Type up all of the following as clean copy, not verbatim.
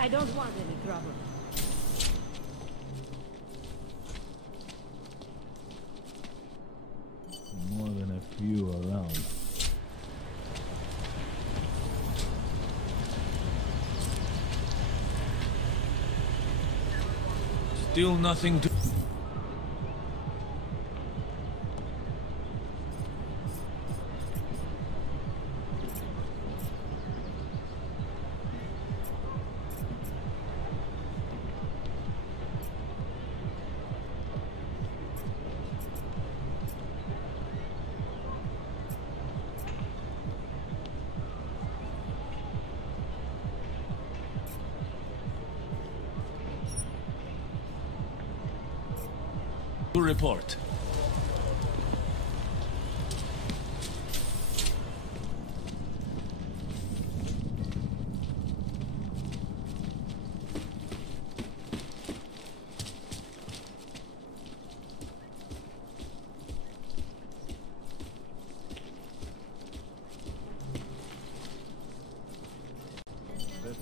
I don't want any trouble. More than a few around. Still nothing to... report.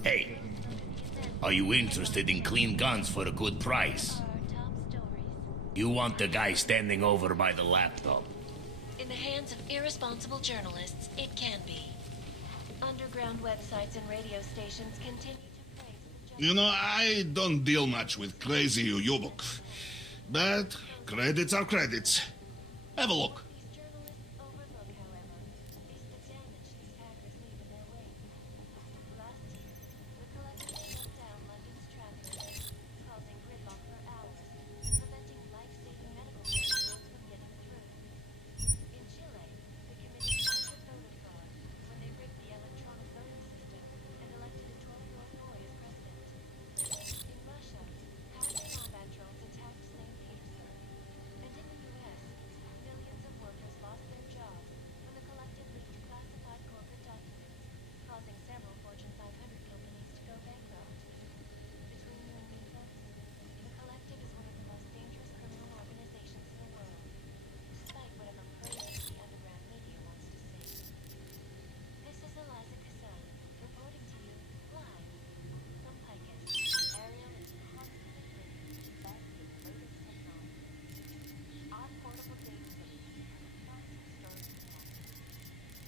Hey, are you interested in clean guns for a good price? You want the guy standing over by the laptop. In the hands of irresponsible journalists, it can be. Underground websites and radio stations continue to praise the You know, I don't deal much with crazy Uyubok. But credits are credits. Have a look. These journalists overlook, however, is the damage these hackers leave in their wake. Last year, the collective shut down London's traffic, causing gridlock for hours, preventing life-saving medical transports from getting through. In Chile, they committed massive voter fraud when they rigged the electronic voting system and elected a 12-year-old boy as president. In Russia, hacked combat drones attacked St. Petersburg. And in the U.S., millions of workers lost their jobs when the collective leaked classified corporate documents, causing several Fortune 500 companies to go bankrupt. Between you and me, folks, the collective is one of the most dangerous criminal organizations in the world, despite whatever praise the underground media wants to sing. This is Eliza Cassan, reporting to you live from Picus. Ariel is constantly bringing you back the latest technology. On portable data centers, massive storage capacity,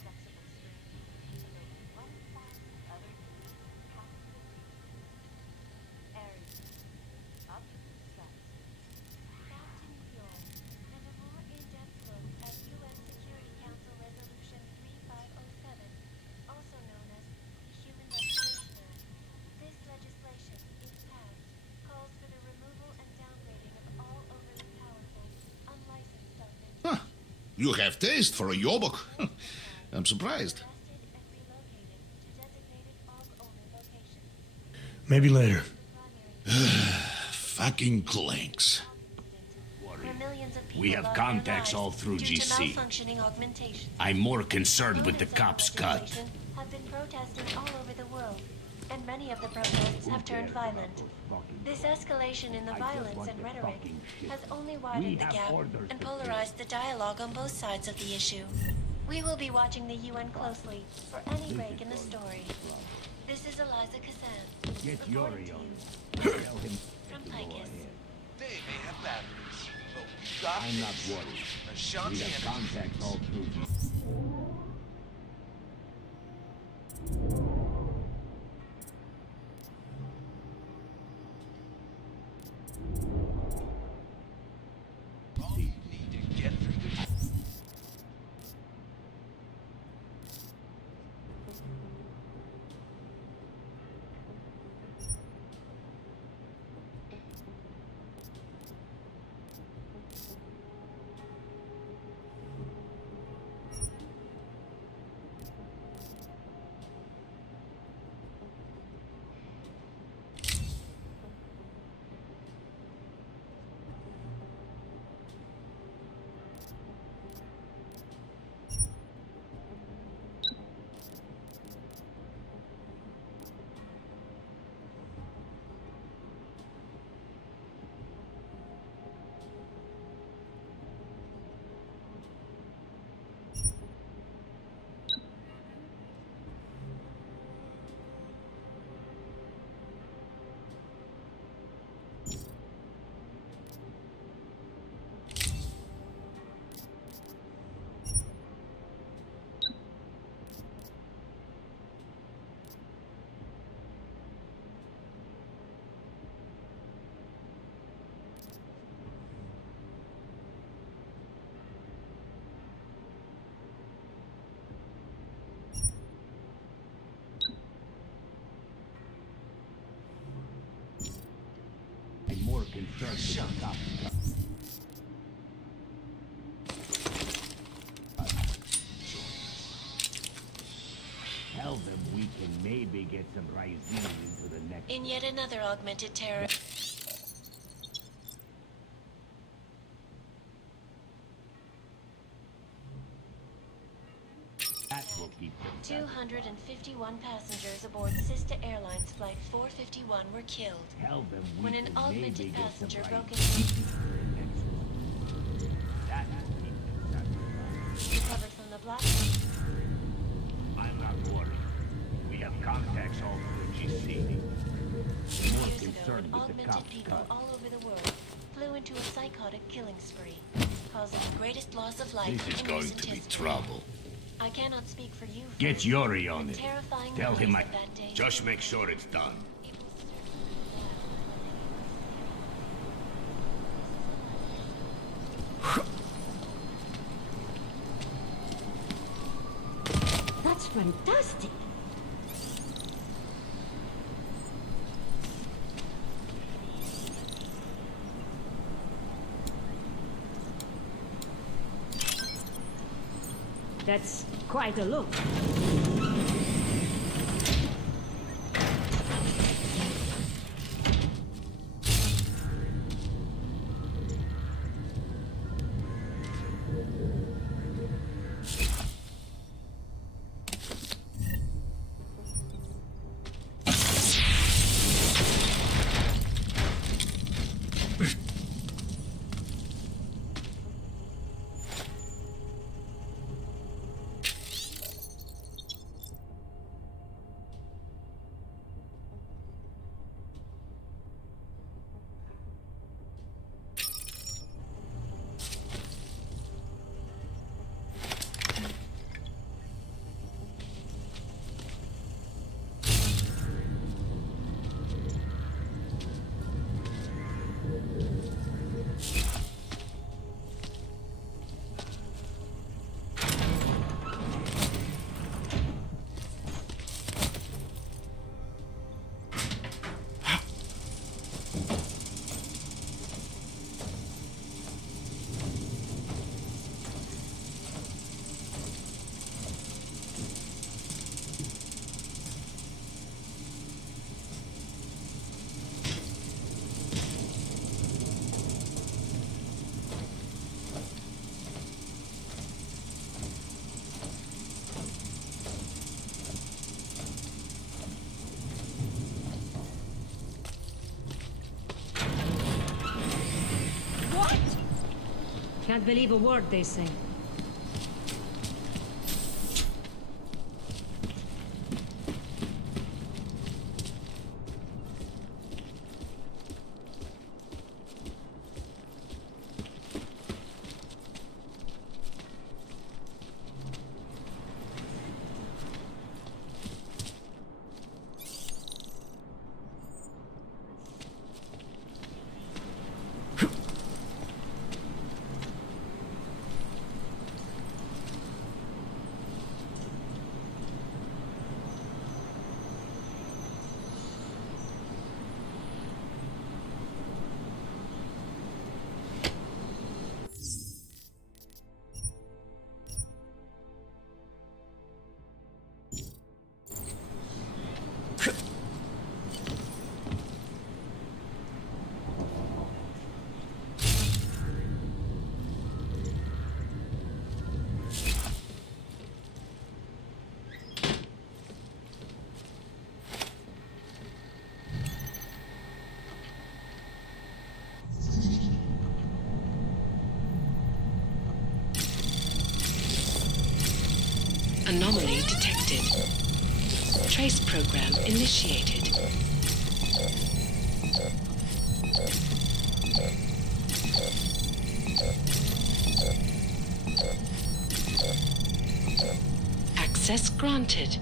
flexible screens, and over 1,000 other unique patented features. Ariel, up to the stratosphere. Back to New York, and a more in-depth look at UN Security Council Resolution 3507, also known as the Human Restoration Act. This legislation, if passed, calls for the removal and downgrading of all overly powerful, unlicensed augmentation. Huh. You have taste for a Uyubok. I'm surprised. Arrested and relocated to designated AUG-only locations. Maybe later. Fucking clanks. Where millions of people We have lost contacts their all lives through due to GC. malfunctioning augmentation. I'm more concerned with the Opponents of cops' cut. legislation have been protesting all over the world, and many of the protests have turned violent. This escalation in the violence and rhetoric has only widened the gap and polarized the dialogue on both sides of the issue. We will be watching the UN closely for any break in the story. This is Eliza Cassan, reporting to you from Picus. They may have batteries, but we've got I'm not this. worried. Ashanti We have Energy. contacts all through. All you need to get through the concerned with the cops. Tell them we can maybe get some Ryzen into the next. In yet another augmented terror. That will keep them. 251 passengers aboard Sister Airlines Flight 451 were killed Tell them we when an can augmented maybe get some passenger broke Ryzen. into That will keep them satisfied. recovered from the black. I'm not worried. We have contacts all over the GC. More Years ago, concerned an with the augmented cops. people all over the world flew into a psychotic killing spree, causing the greatest loss of life This is in going recent to be history. trouble. I cannot speak for you. Get folks. Yuri on The it. terrifying Tell him memories I- of that day. Just make sure it's done. People That's fantastic. That's quite a look. Can't believe a word they say. Anomaly detected. Trace program initiated. Access granted.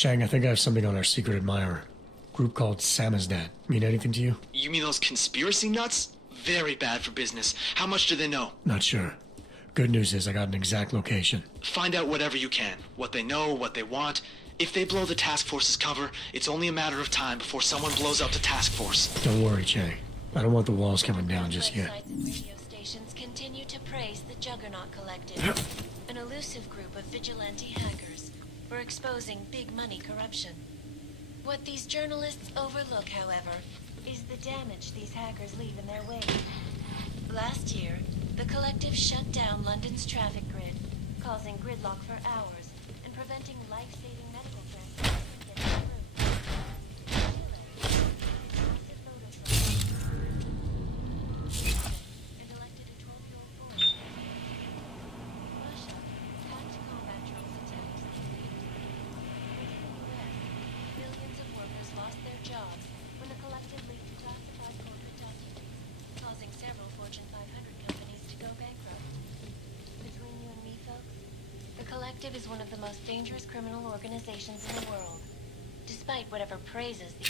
Chang, I think I have something on our secret admirer. Group called Samizdat. Mean anything to you? You mean those conspiracy nuts? Very bad for business. How much do they know? Not sure. Good news is I got an exact location. Find out whatever you can. What they know, what they want. If they blow the task force's cover, it's only a matter of time before someone blows up the task force. Don't worry, Chang. I don't want the walls coming down just yet. Websites and radio stations continue to praise the Juggernaut Collective, an elusive group of vigilante hackers for exposing big money corruption. What these journalists overlook, however, is the damage these hackers leave in their wake. Last year, the collective shut down London's traffic grid, causing gridlock for hours and preventing life-saving medical transport from getting through. And elected a 12-year-old boy. Russia hacked combat drones attacks. And in the US, millions of workers lost their jobs when the collective leaked classified corporate documents, causing several Fortune 500 companies to go bankrupt. Between you and me, folks, the collective is one of the most dangerous criminal organizations in the world, despite whatever praises the...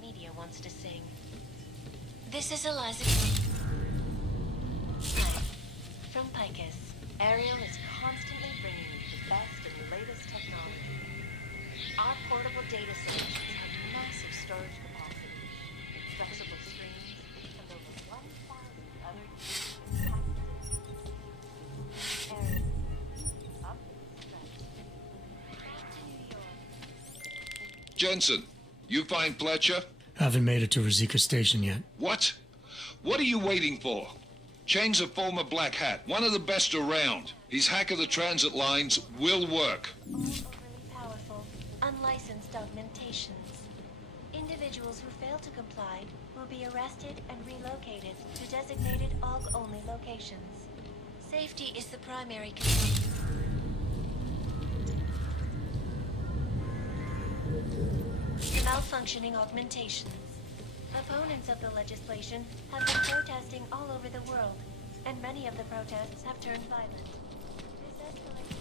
media wants to sing. This is Eliza. Hi, from Picus. Ariel is constantly bringing you the best and latest technology. Our portable data solutions have massive storage capacity, flexible screens, and over 1,000 other Ariel, up and straight. Back to New York. Jensen, you find Fletcher? Haven't made it to Rosika Station yet. What? What are you waiting for? Chang's a former black hat, one of the best around. His hack of the transit lines will work. All overly powerful, unlicensed augmentations. Individuals who fail to comply will be arrested and relocated to designated AUG-only locations. Safety is the primary concern. The malfunctioning augmentations. Opponents of the legislation have been protesting all over the world, and many of the protests have turned violent. This escalated.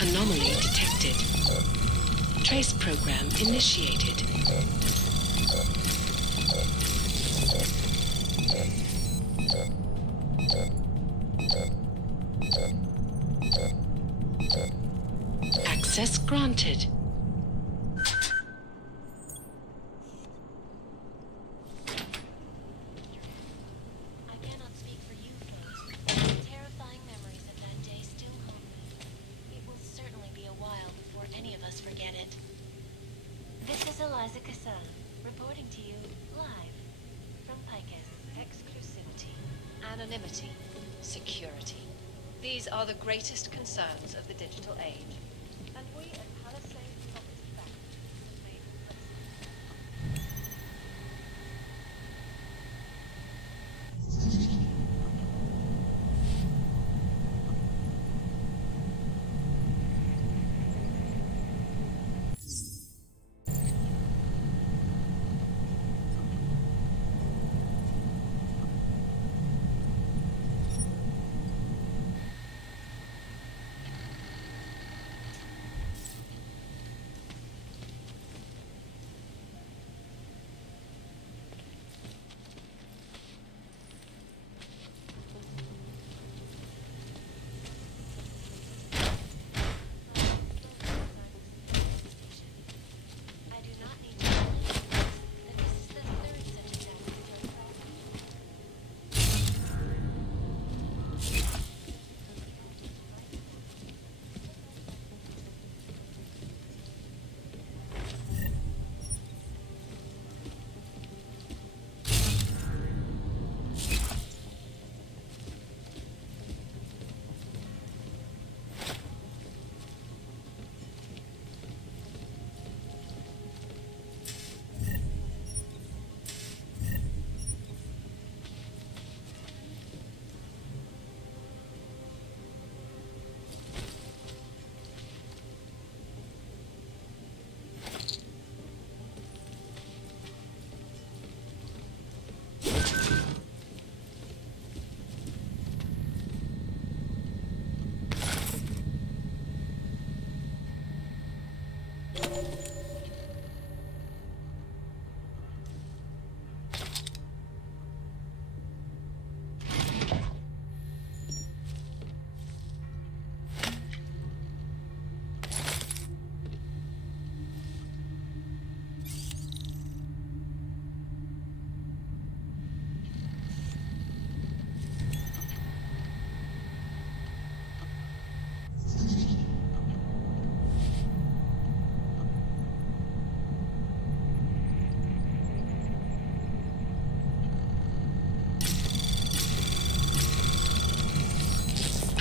Anomaly detected. Trace program initiated. Access granted. I cannot speak for you folks, but the terrifying memories of that day still haunt me. It will certainly be a while before any of us forget it. This is Eliza Cassan, reporting to you live from Picus. Exclusivity, anonymity, security. These are the greatest concerns of the digital age. And we at Palisade Property Bank have made replacements.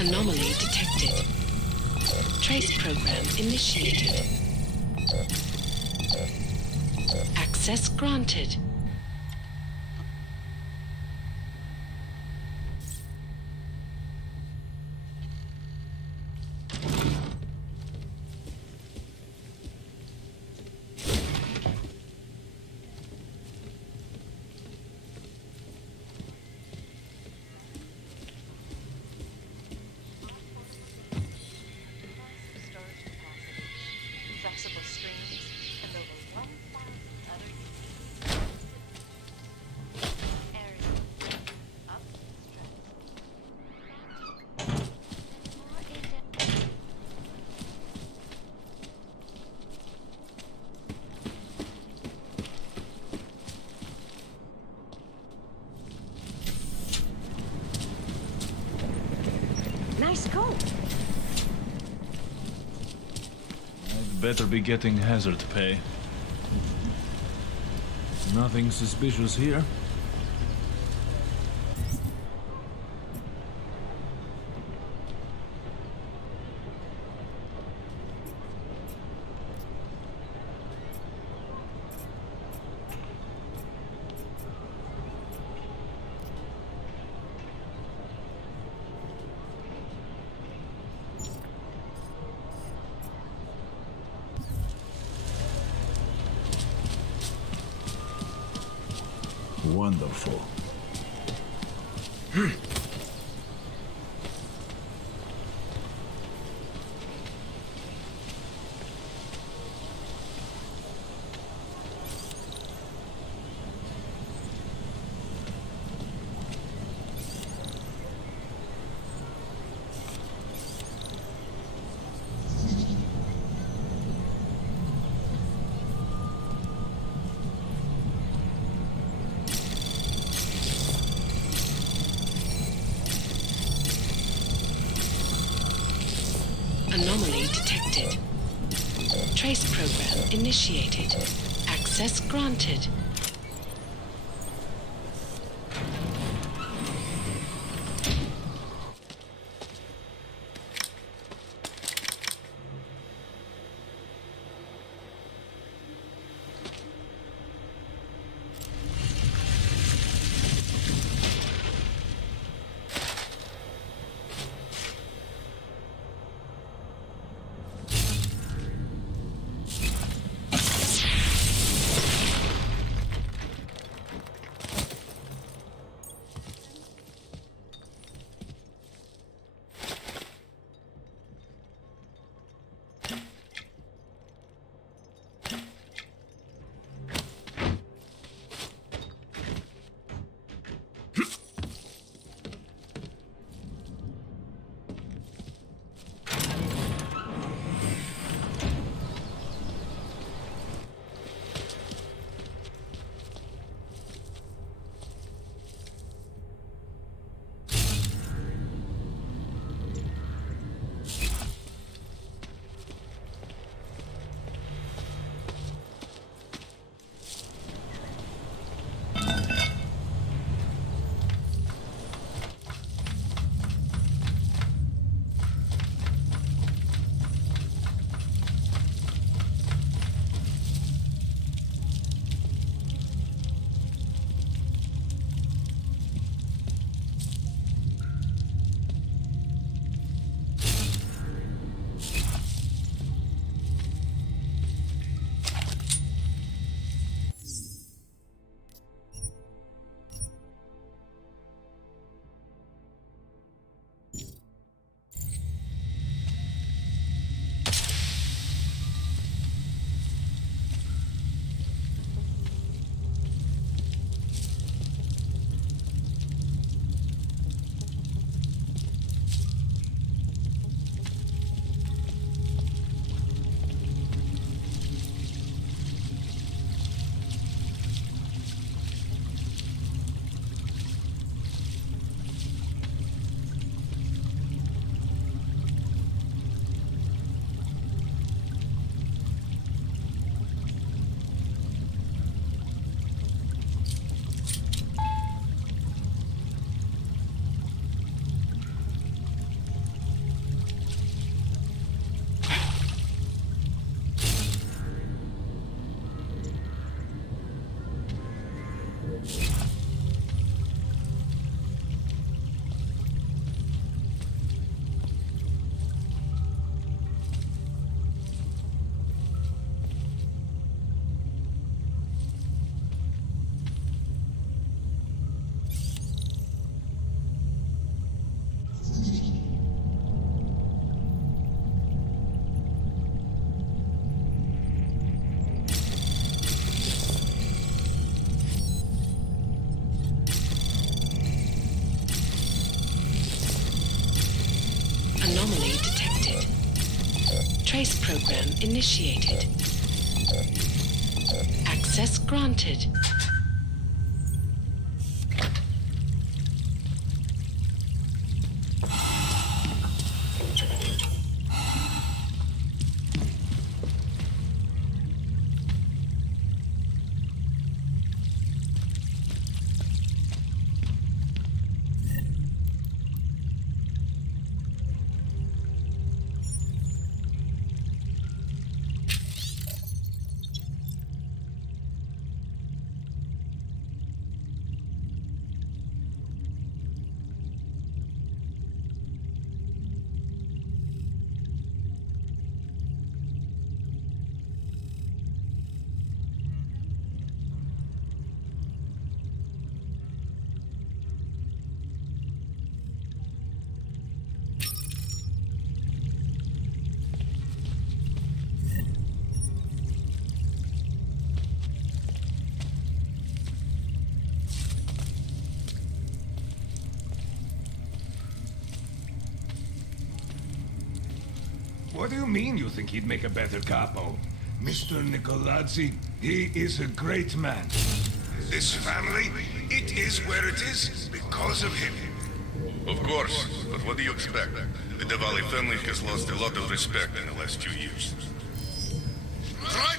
Anomaly detected. Trace program initiated. Access granted. Massive storage capacity, flexible streams, and over 1,000 other uses. Area. Up. More in-depth. Nice coat. I'd better be getting hazard pay. Nothing suspicious here. Wonderful. Anomaly detected. Trace program initiated. Access granted. initiated. Access granted. What do you mean you think he'd make a better capo? Mr. Nicolazzi, he is a great man. This family, it is where it is because of him. Of course, but what do you expect? The Diwali family has lost a lot of respect in the last 2 years. Try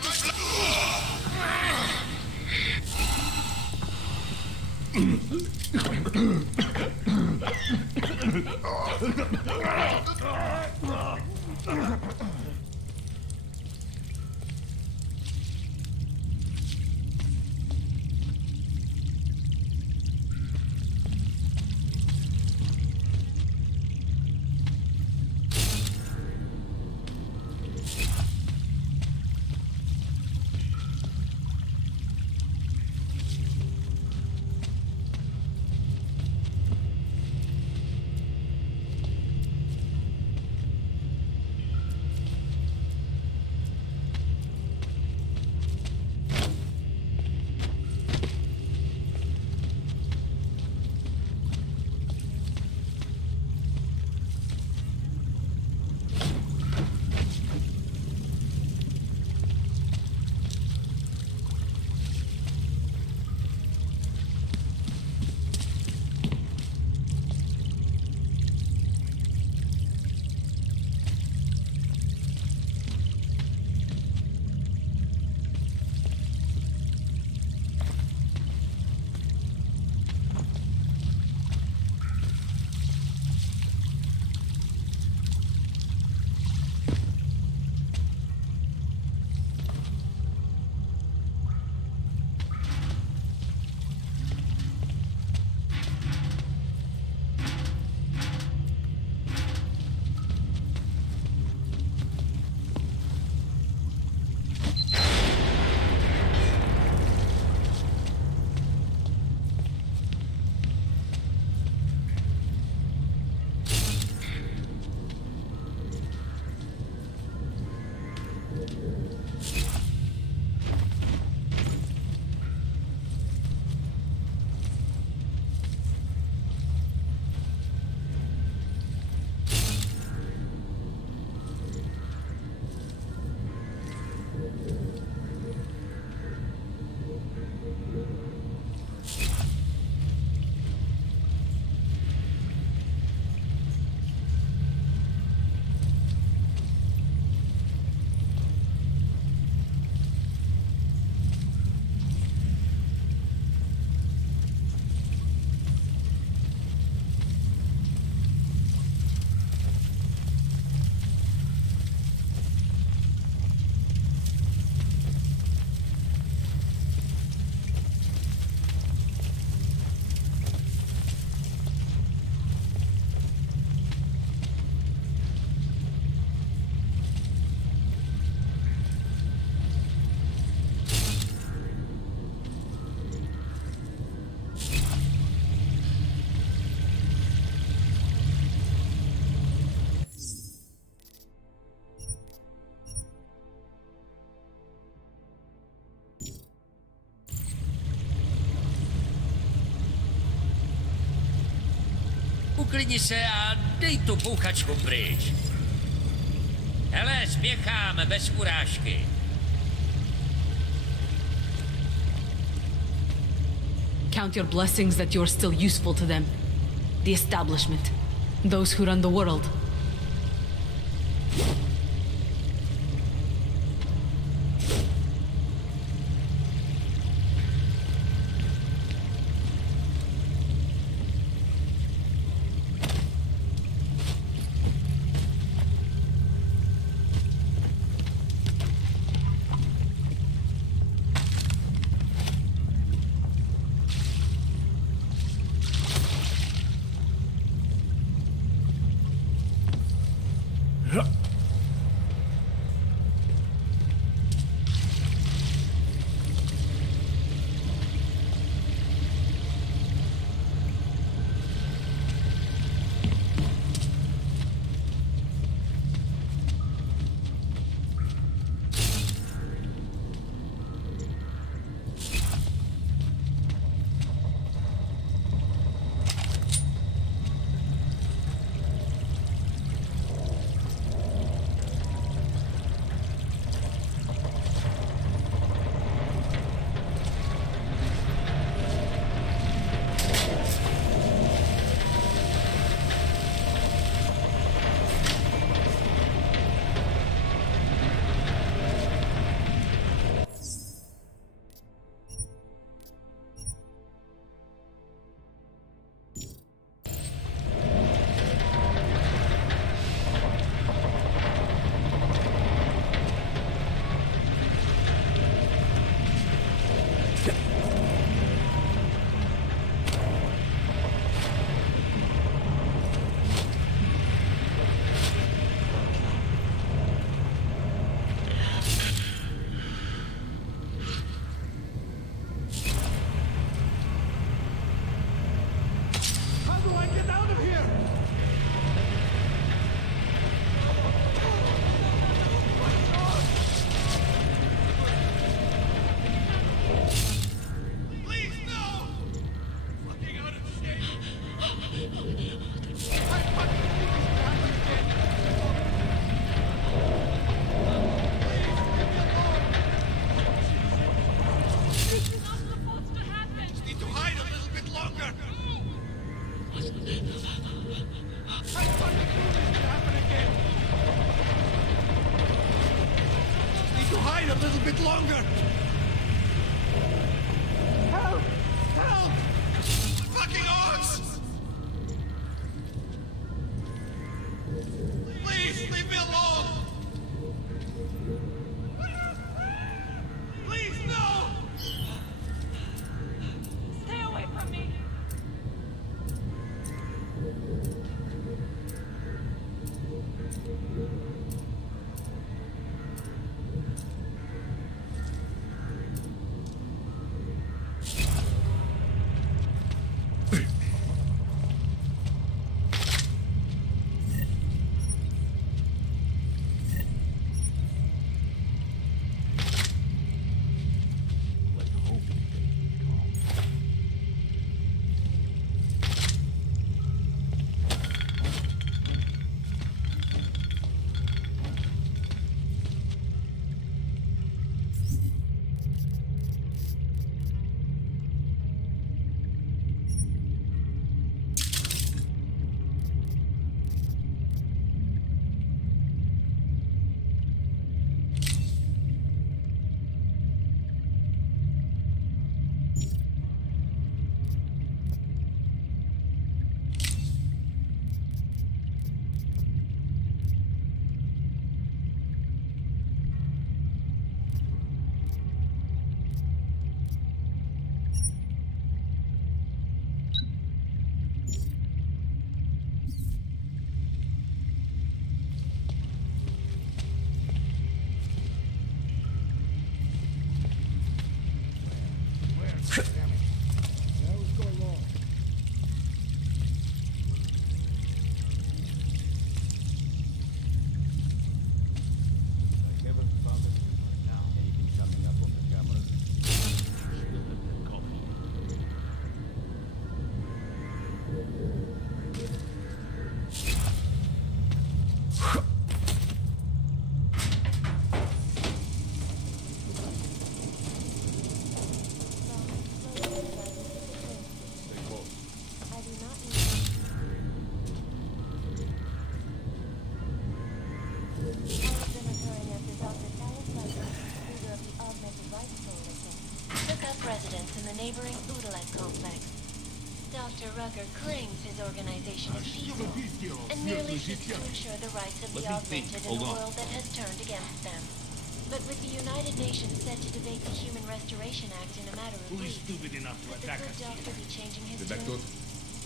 Uklidni se a dej tu bouchačku pryč. Hele, spěcháme bez urážky. Count your blessings that you're still useful to them. The establishment. Those who run the world. residents in the neighboring Udalet complex. Dr. Rucker claims his organization is peaceful and merely seeks to ensure the rights of the augmented in a world that has turned against them. But with the United Nations set to debate the Human Restoration Act in a matter of weeks, stupid enough to could the attack good us? doctor be changing his tune?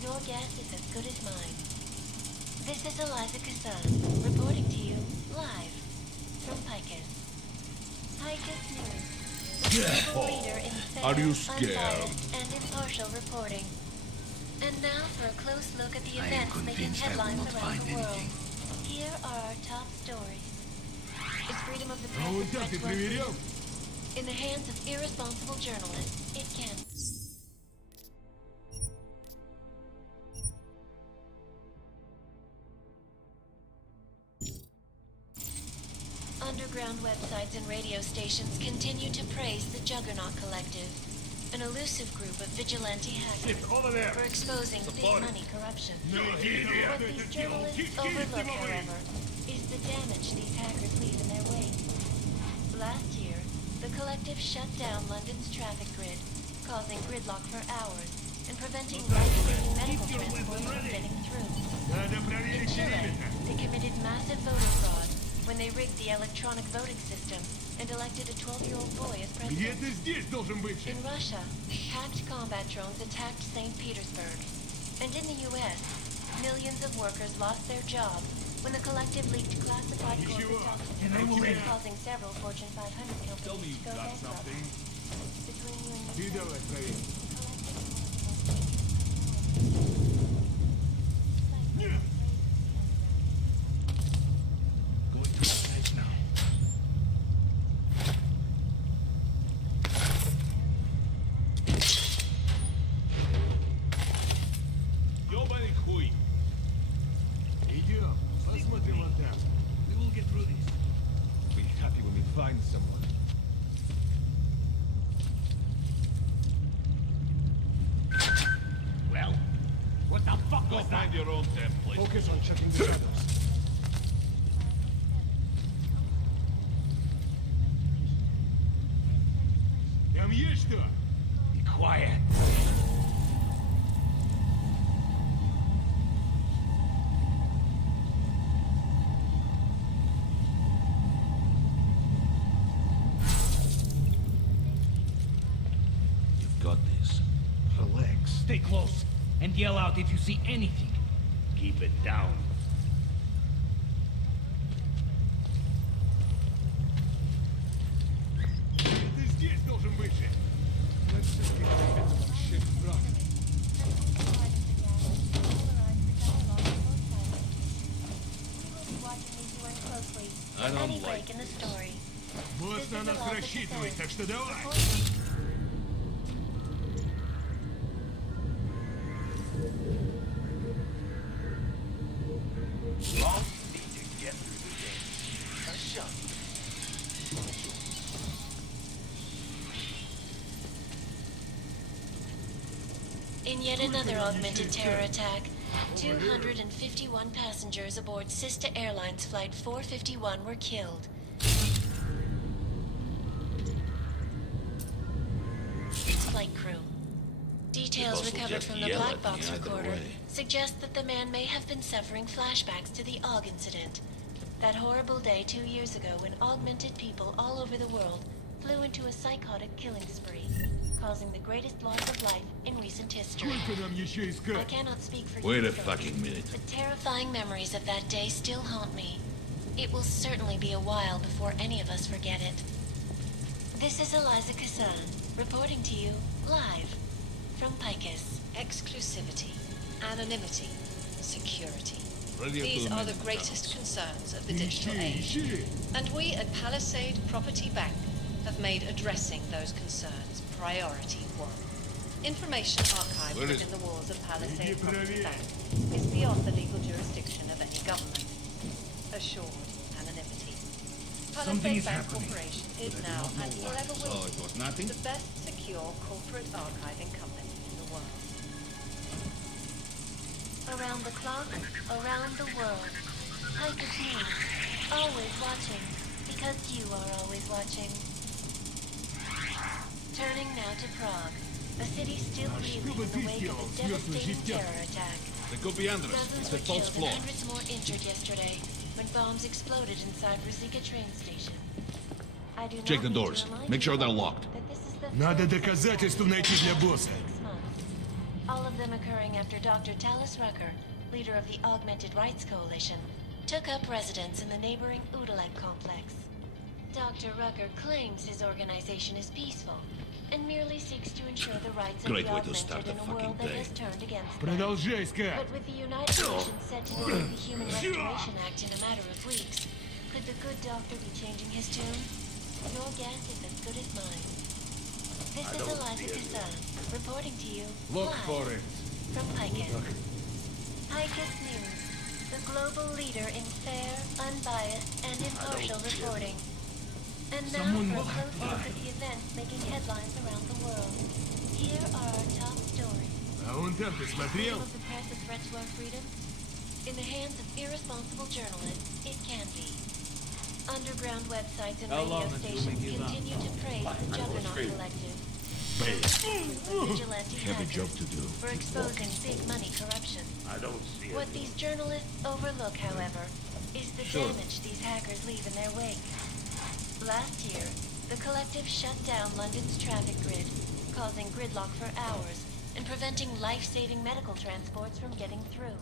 Your guess is as good as mine. This is Eliza Kassan, reporting to you live from Picus. Picus News, the global leader in fair, Are you scared? unbiased, and impartial reporting. And now for a close look at the events making headlines around the world. Here are our top stories. Is freedom of the press a threat to our freedom? In the hands of irresponsible journalists, it can. Underground websites and radio stations continue to praise the Juggernaut Collective, an elusive group of vigilante hackers for exposing big money corruption. What these journalists overlook, however, is the damage these hackers leave in their wake. Last year, the collective shut down London's traffic grid, causing gridlock for hours and preventing life-saving medical transport from getting through. In Chile, they committed massive voter fraud when they rigged the electronic voting system and elected a 12-year-old boy as president. In Russia, hacked combat drones attacked St. Petersburg. And in the U.S., millions of workers lost their jobs when the collective leaked classified corporate documents, causing several Fortune 500 companies to go bankrupt. Between you and me, Your own damn place. Focus on checking the shadows. Там есть что? Be quiet. You've got this. Relax. Stay close and yell out if you see anything. Keep it down. Ты здесь должен быть же. I don't like in the story. Босс на нас рассчитывает, так что давай. In yet another augmented terror attack, 251 passengers aboard Sister Airlines Flight 451 were killed. Its flight crew. Details recovered from the black box recorder suggest that the man may have been suffering flashbacks to the AUG incident. That horrible day 2 years ago when augmented people all over the world flew into a psychotic killing spree, causing the greatest loss of life in recent history. I cannot speak for you. Wait a fucking minute. But terrifying memories of that day still haunt me. It will certainly be a while before any of us forget it. This is Eliza Kassan, reporting to you live from Picus. Exclusivity, anonymity, security. These are the greatest concerns of the digital age. And we at Palisade Property Bank have made addressing those concerns priority one. Information archived within the walls of Palisade Property Bank is beyond the legal jurisdiction of any government. Assured anonymity. Palisade Bank Corporation is now at level with the best secure corporate archiving company in the world. Around the clock, around the world. Picus News. Always watching. Because you are always watching. Turning now to Prague, a city still reeling in the wake of a devastating terror attack. They go beyond us. Dozens It's were a false killed floor. and hundreds more injured yesterday when bombs exploded inside Ruzicka train station. I do Check the not need doors. to remind Make sure you they're all locked. that this is the Надо third доказательства such найти для attack in босса. 6 months. All of them occurring after Dr. Talis Rucker, leader of the Augmented Rights Coalition, took up residence in the neighboring Udaleg complex. Dr. Rucker claims his organization is peaceful and merely seeks to ensure the rights of Great the way to start augmented in the a world fucking that day. has turned against them. Продолжай, Скат. But with the United Nations set to defeat the Human Restoration Act in a matter of weeks, could the good doctor be changing his tune? Your guess is as good as mine. This is Eliza Kassan, reporting to you Look live for it. from Picus. Picus News, the global leader in fair, unbiased, and impartial reporting. And now Someone for a will have close look at the events making headlines around the world. Here are our top stories. А он там, ты смотрел? Freedom of the press a threat to our freedom? In the hands of irresponsible journalists, it can be. Underground websites and radio stations continue to praise the Juggernaut Collective. Vigilante Have a job hackers to do. for exposing big money corruption. I don't see What these journalists overlook, however, is the damage these hackers leave in their wake. Last year, the collective shut down London's traffic grid, causing gridlock for hours and preventing life-saving medical transports from getting through.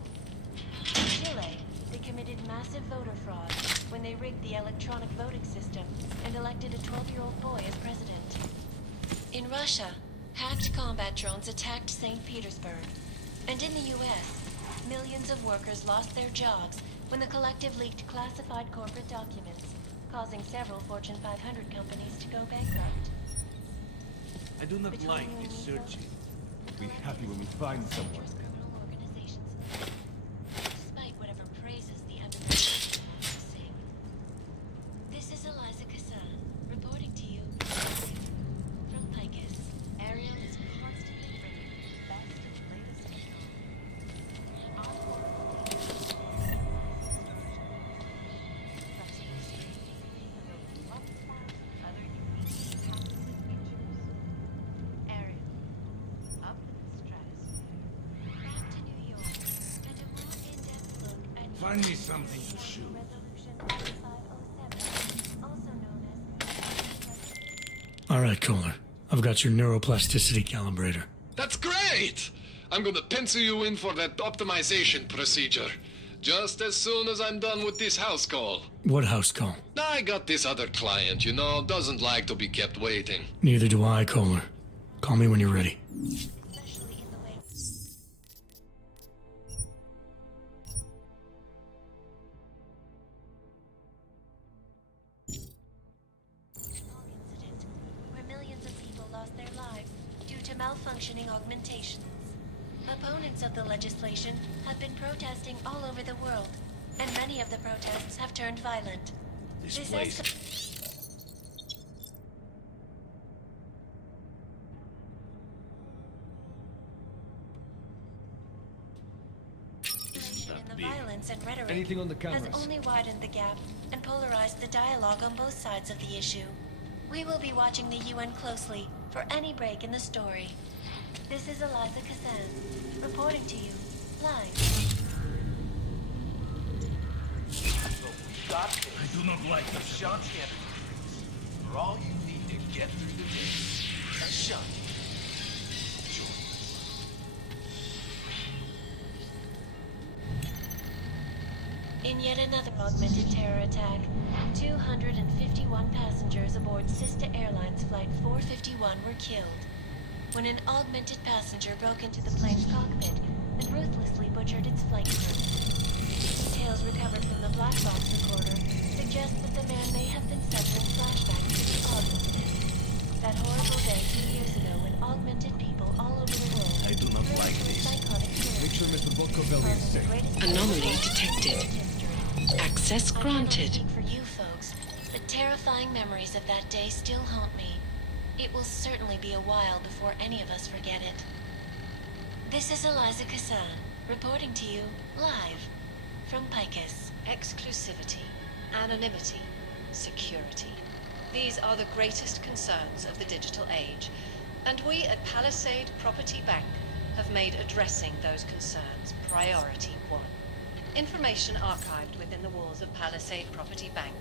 In Chile, they committed massive voter fraud when they rigged the electronic voting system and elected a 12-year-old boy as president. In Russia, hacked combat drones attacked St. Petersburg. And in the US, millions of workers lost their jobs when the collective leaked classified corporate documents, causing several Fortune 500 companies to go bankrupt. I do not Between like you and this me, searching. folks, Be happy when we find someone. criminal organizations. Despite whatever praises the underground sing. This is Eliza Kassan, reporting to you from Picus. Ariel is constantly bringing you the best and latest Ariel, up in the stratosphere. Back to New York, and a more in-depth look at Find me something to shoot. Resolution 3507, also known as All right, Kohler. I've got your neuroplasticity calibrator. That's great! I'm gonna pencil you in for that optimization procedure. Just as soon as I'm done with this house call. What house call? I got this other client, you know, doesn't like to be kept waiting. Neither do I, Kohler. Call me when you're ready. especially in the way incident where millions of people lost their lives due to malfunctioning augmentations. Opponents of the legislation have been protesting all over the world, and many of the protests have turned violent. This This place. escalation in the violence and rhetoric Anything on the has cameras? only widened the gap and polarized the dialogue on both sides of the issue. We will be watching the UN closely for any break in the story. This is Eliza Kassan, reporting to you, live. I do not like the shot candidates. For all you need to get through the day. A shot. In yet another augmented terror attack, 251 passengers aboard Sista Airlines Flight 451 were killed when an augmented passenger broke into the plane's cockpit and ruthlessly butchered its flight crew. Details recovered from the black box recorder suggest that the man may have been suffering flashbacks to the augmented. That horrible day 2 years ago when augmented people all over the world I do not like this. Make sure Mr. Volkovelli is safe. Anomaly detected. Access I granted. cannot speak for you folks, but terrifying memories of that day still haunt me. It will certainly be a while before any of us forget it. This is Eliza Kassan, reporting to you live from Picus. Exclusivity, anonymity, security. These are the greatest concerns of the digital age, and we at Palisade Property Bank have made addressing those concerns priority one. Information archived within the walls of Palisade Property Bank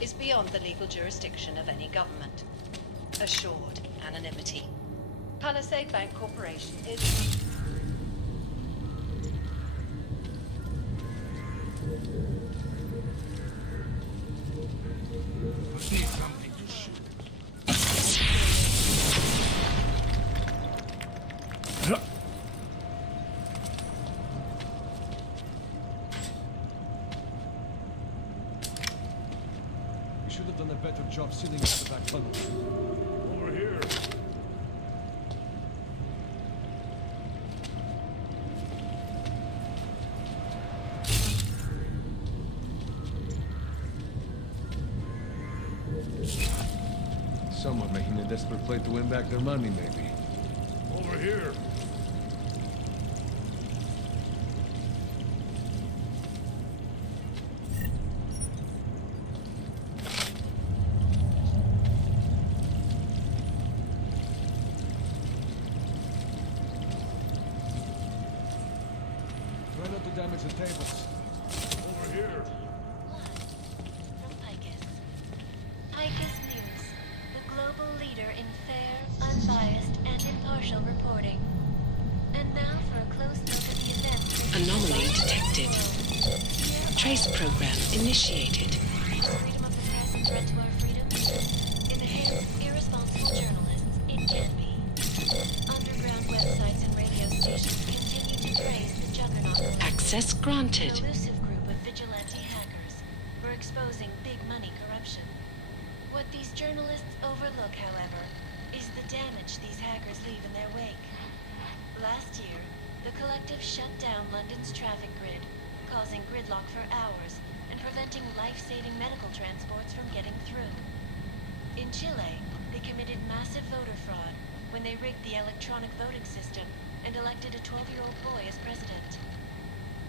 is beyond the legal jurisdiction of any government. Assured anonymity. Palisade Bank Corporation is... Need something to shoot. We should have done a better job sealing up the back tunnel. Over here. Someone making a desperate play to win back their money, maybe. Over here. Try not to damage the tables. Over here. From Picus. Picus News, the global leader in fair, unbiased, and impartial reporting. And now for a close look at the events. Anomaly detected. Trace program initiated. Freedom of the press and threat to our freedom? In the hands of irresponsible journalists, it can be. Underground websites and radio stations continue to praise the juggernaut. Access granted. An elusive group of vigilante hackers for exposing big money corruption. What these journalists overlook, however, is the damage these hackers leave in their wake. Last year, the collective shut down London's traffic grid, causing gridlock for hours and preventing life-saving medical transports from getting through. In Chile, they committed massive voter fraud when they rigged the electronic voting system and elected a 12-year-old boy as president.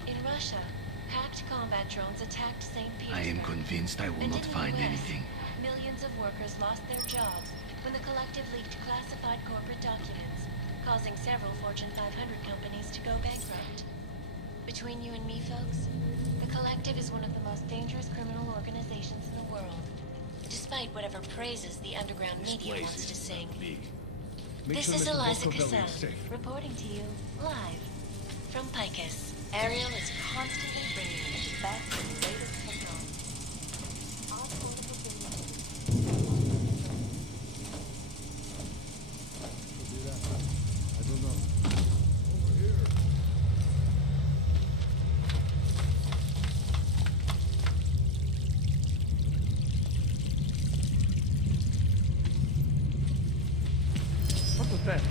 In Russia, hacked combat drones attacked St. Petersburg. I am convinced I will And not in the find US, anything. Millions of workers lost their jobs when the collective leaked classified corporate documents, causing several Fortune 500 companies to go bankrupt. Between you and me, folks, the collective is one of the most dangerous criminal organizations in the world, despite whatever praises the underground media wants to sing. This is Eliza Cassan, reporting to you live from Picus. Ariel is constantly bringing you the best and latest technology. Our portable I don't know. Over here. What was that?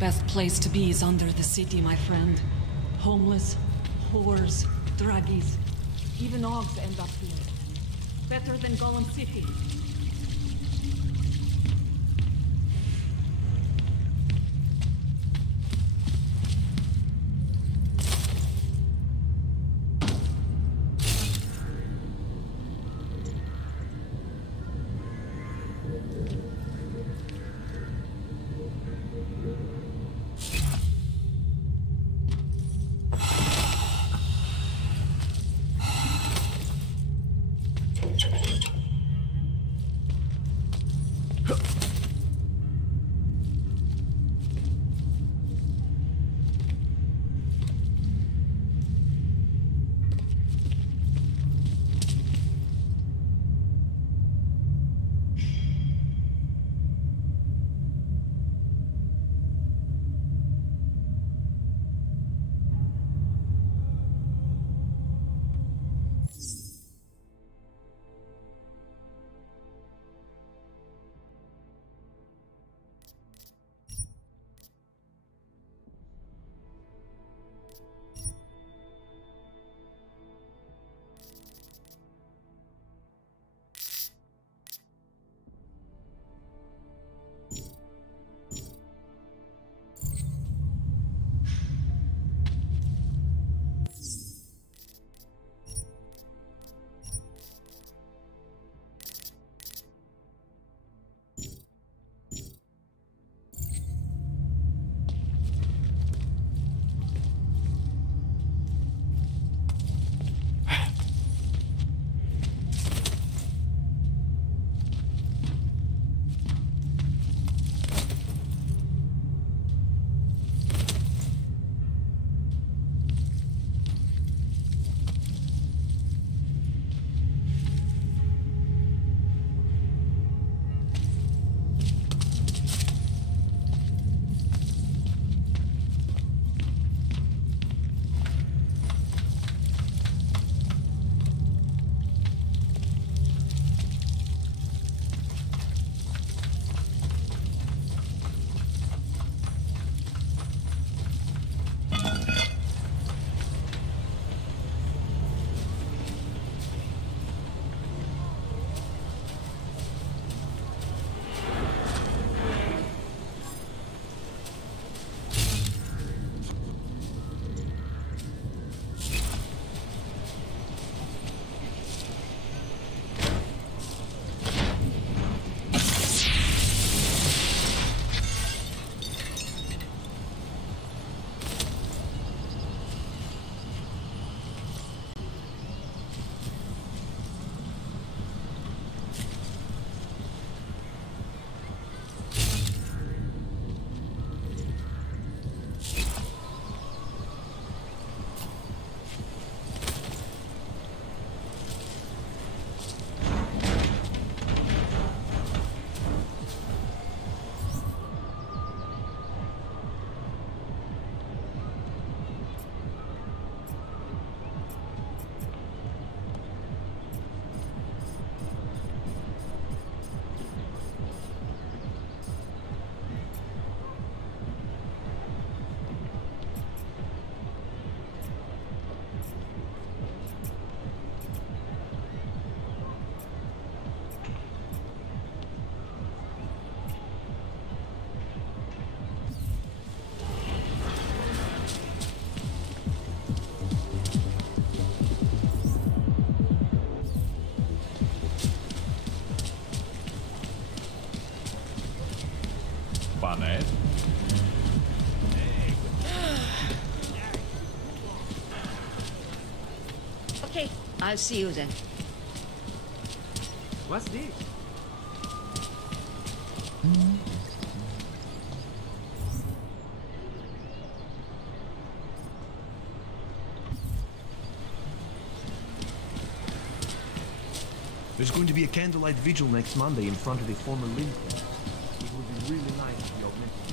Best place to be is under the city, my friend. Homeless, whores, druggies. Even Ogs end up here. Better than Golem City. planet. Okay, I'll see you then. What's this? There's going to be a candlelight vigil next Monday in front of the former Lincoln. It would be really nice to be augmented.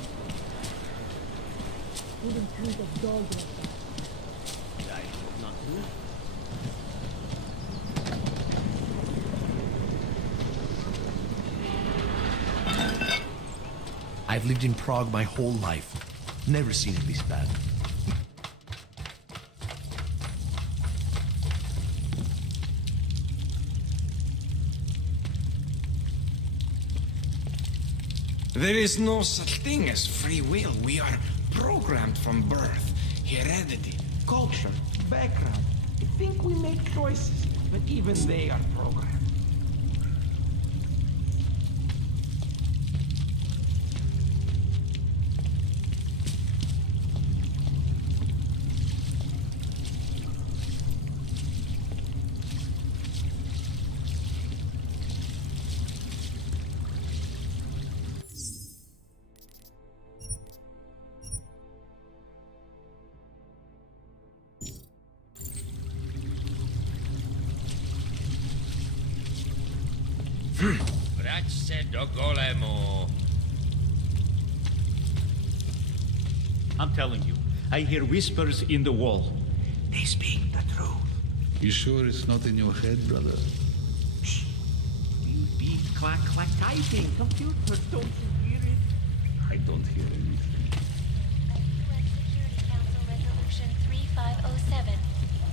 Wouldn't treat a dog like that. I hope not to. I've lived in Prague my whole life. Never seen it this bad. There is no such thing as free will. We are programmed from birth. Heredity, culture, background. I think we make choices, but even they are programmed. Vrať do golemu. I'm telling you, I hear whispers in the wall. They speak the truth. You sure it's not in your head, brother? You be clack typing. Computer, don't you hear it? I don't hear anything. UN Security Council Resolution 3507,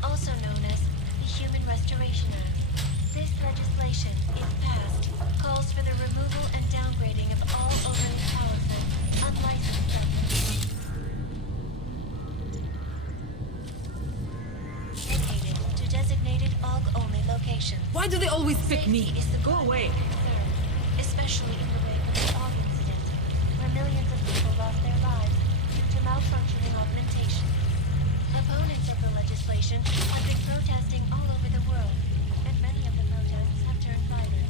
also known as the Human Restoration Act. This legislation, if passed, calls for the removal and downgrading of all overly powerful, unlicensed weapons. Located to designated AUG-only locations. Why do they always pick me? Is the go away concern, especially in the wake of the AUG incident, where millions of people lost their lives due to malfunctioning augmentation. Opponents of the legislation have been protesting all over the world, and many of the protests have turned violent.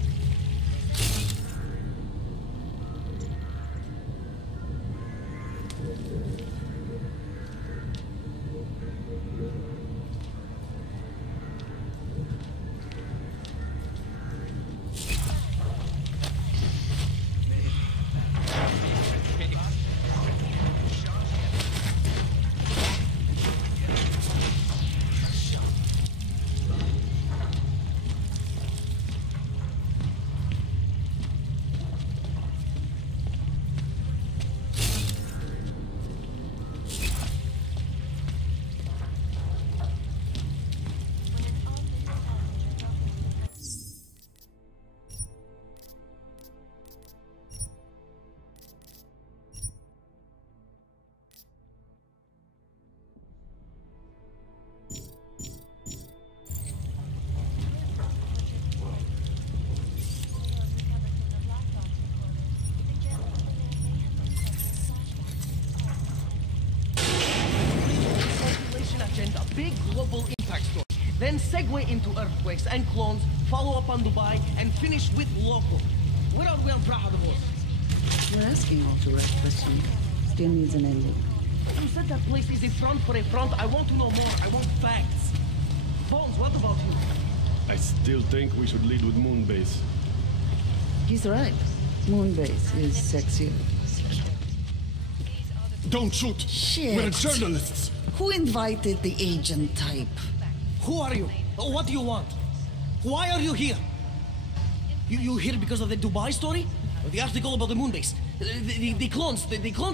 Big global impact story. Then segue into earthquakes and clones, follow up on Dubai, and finish with local. Where are we on Praha divorce? You're asking all the right questions. Still needs an ending. You said that place is a front for a front. I want to know more. I want facts. Bones, what about you? I still think we should lead with Moonbase. He's right. Moonbase is sexier. Don't shoot! Shit. We're journalists! Who invited the agent type? Who are you? What do you want? Why are you here? You here because of the Dubai story? The article about the moonbase? The clones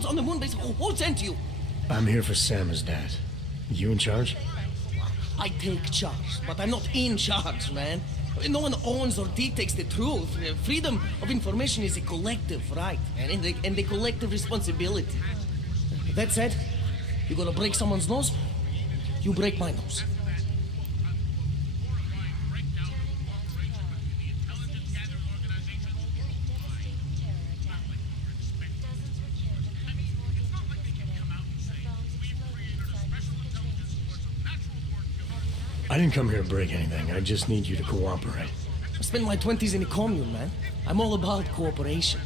on the moonbase? Who sent you? I'm here for Samizdat. You in charge? I take charge, but I'm not in charge, man. No one owns or dictates the truth. Freedom of information is a collective right, and a collective responsibility. That said, you gonna break someone's nose? You break my nose. I didn't come here to break anything. I just need you to cooperate. I spent my 20s in a commune, man. I'm all about cooperation.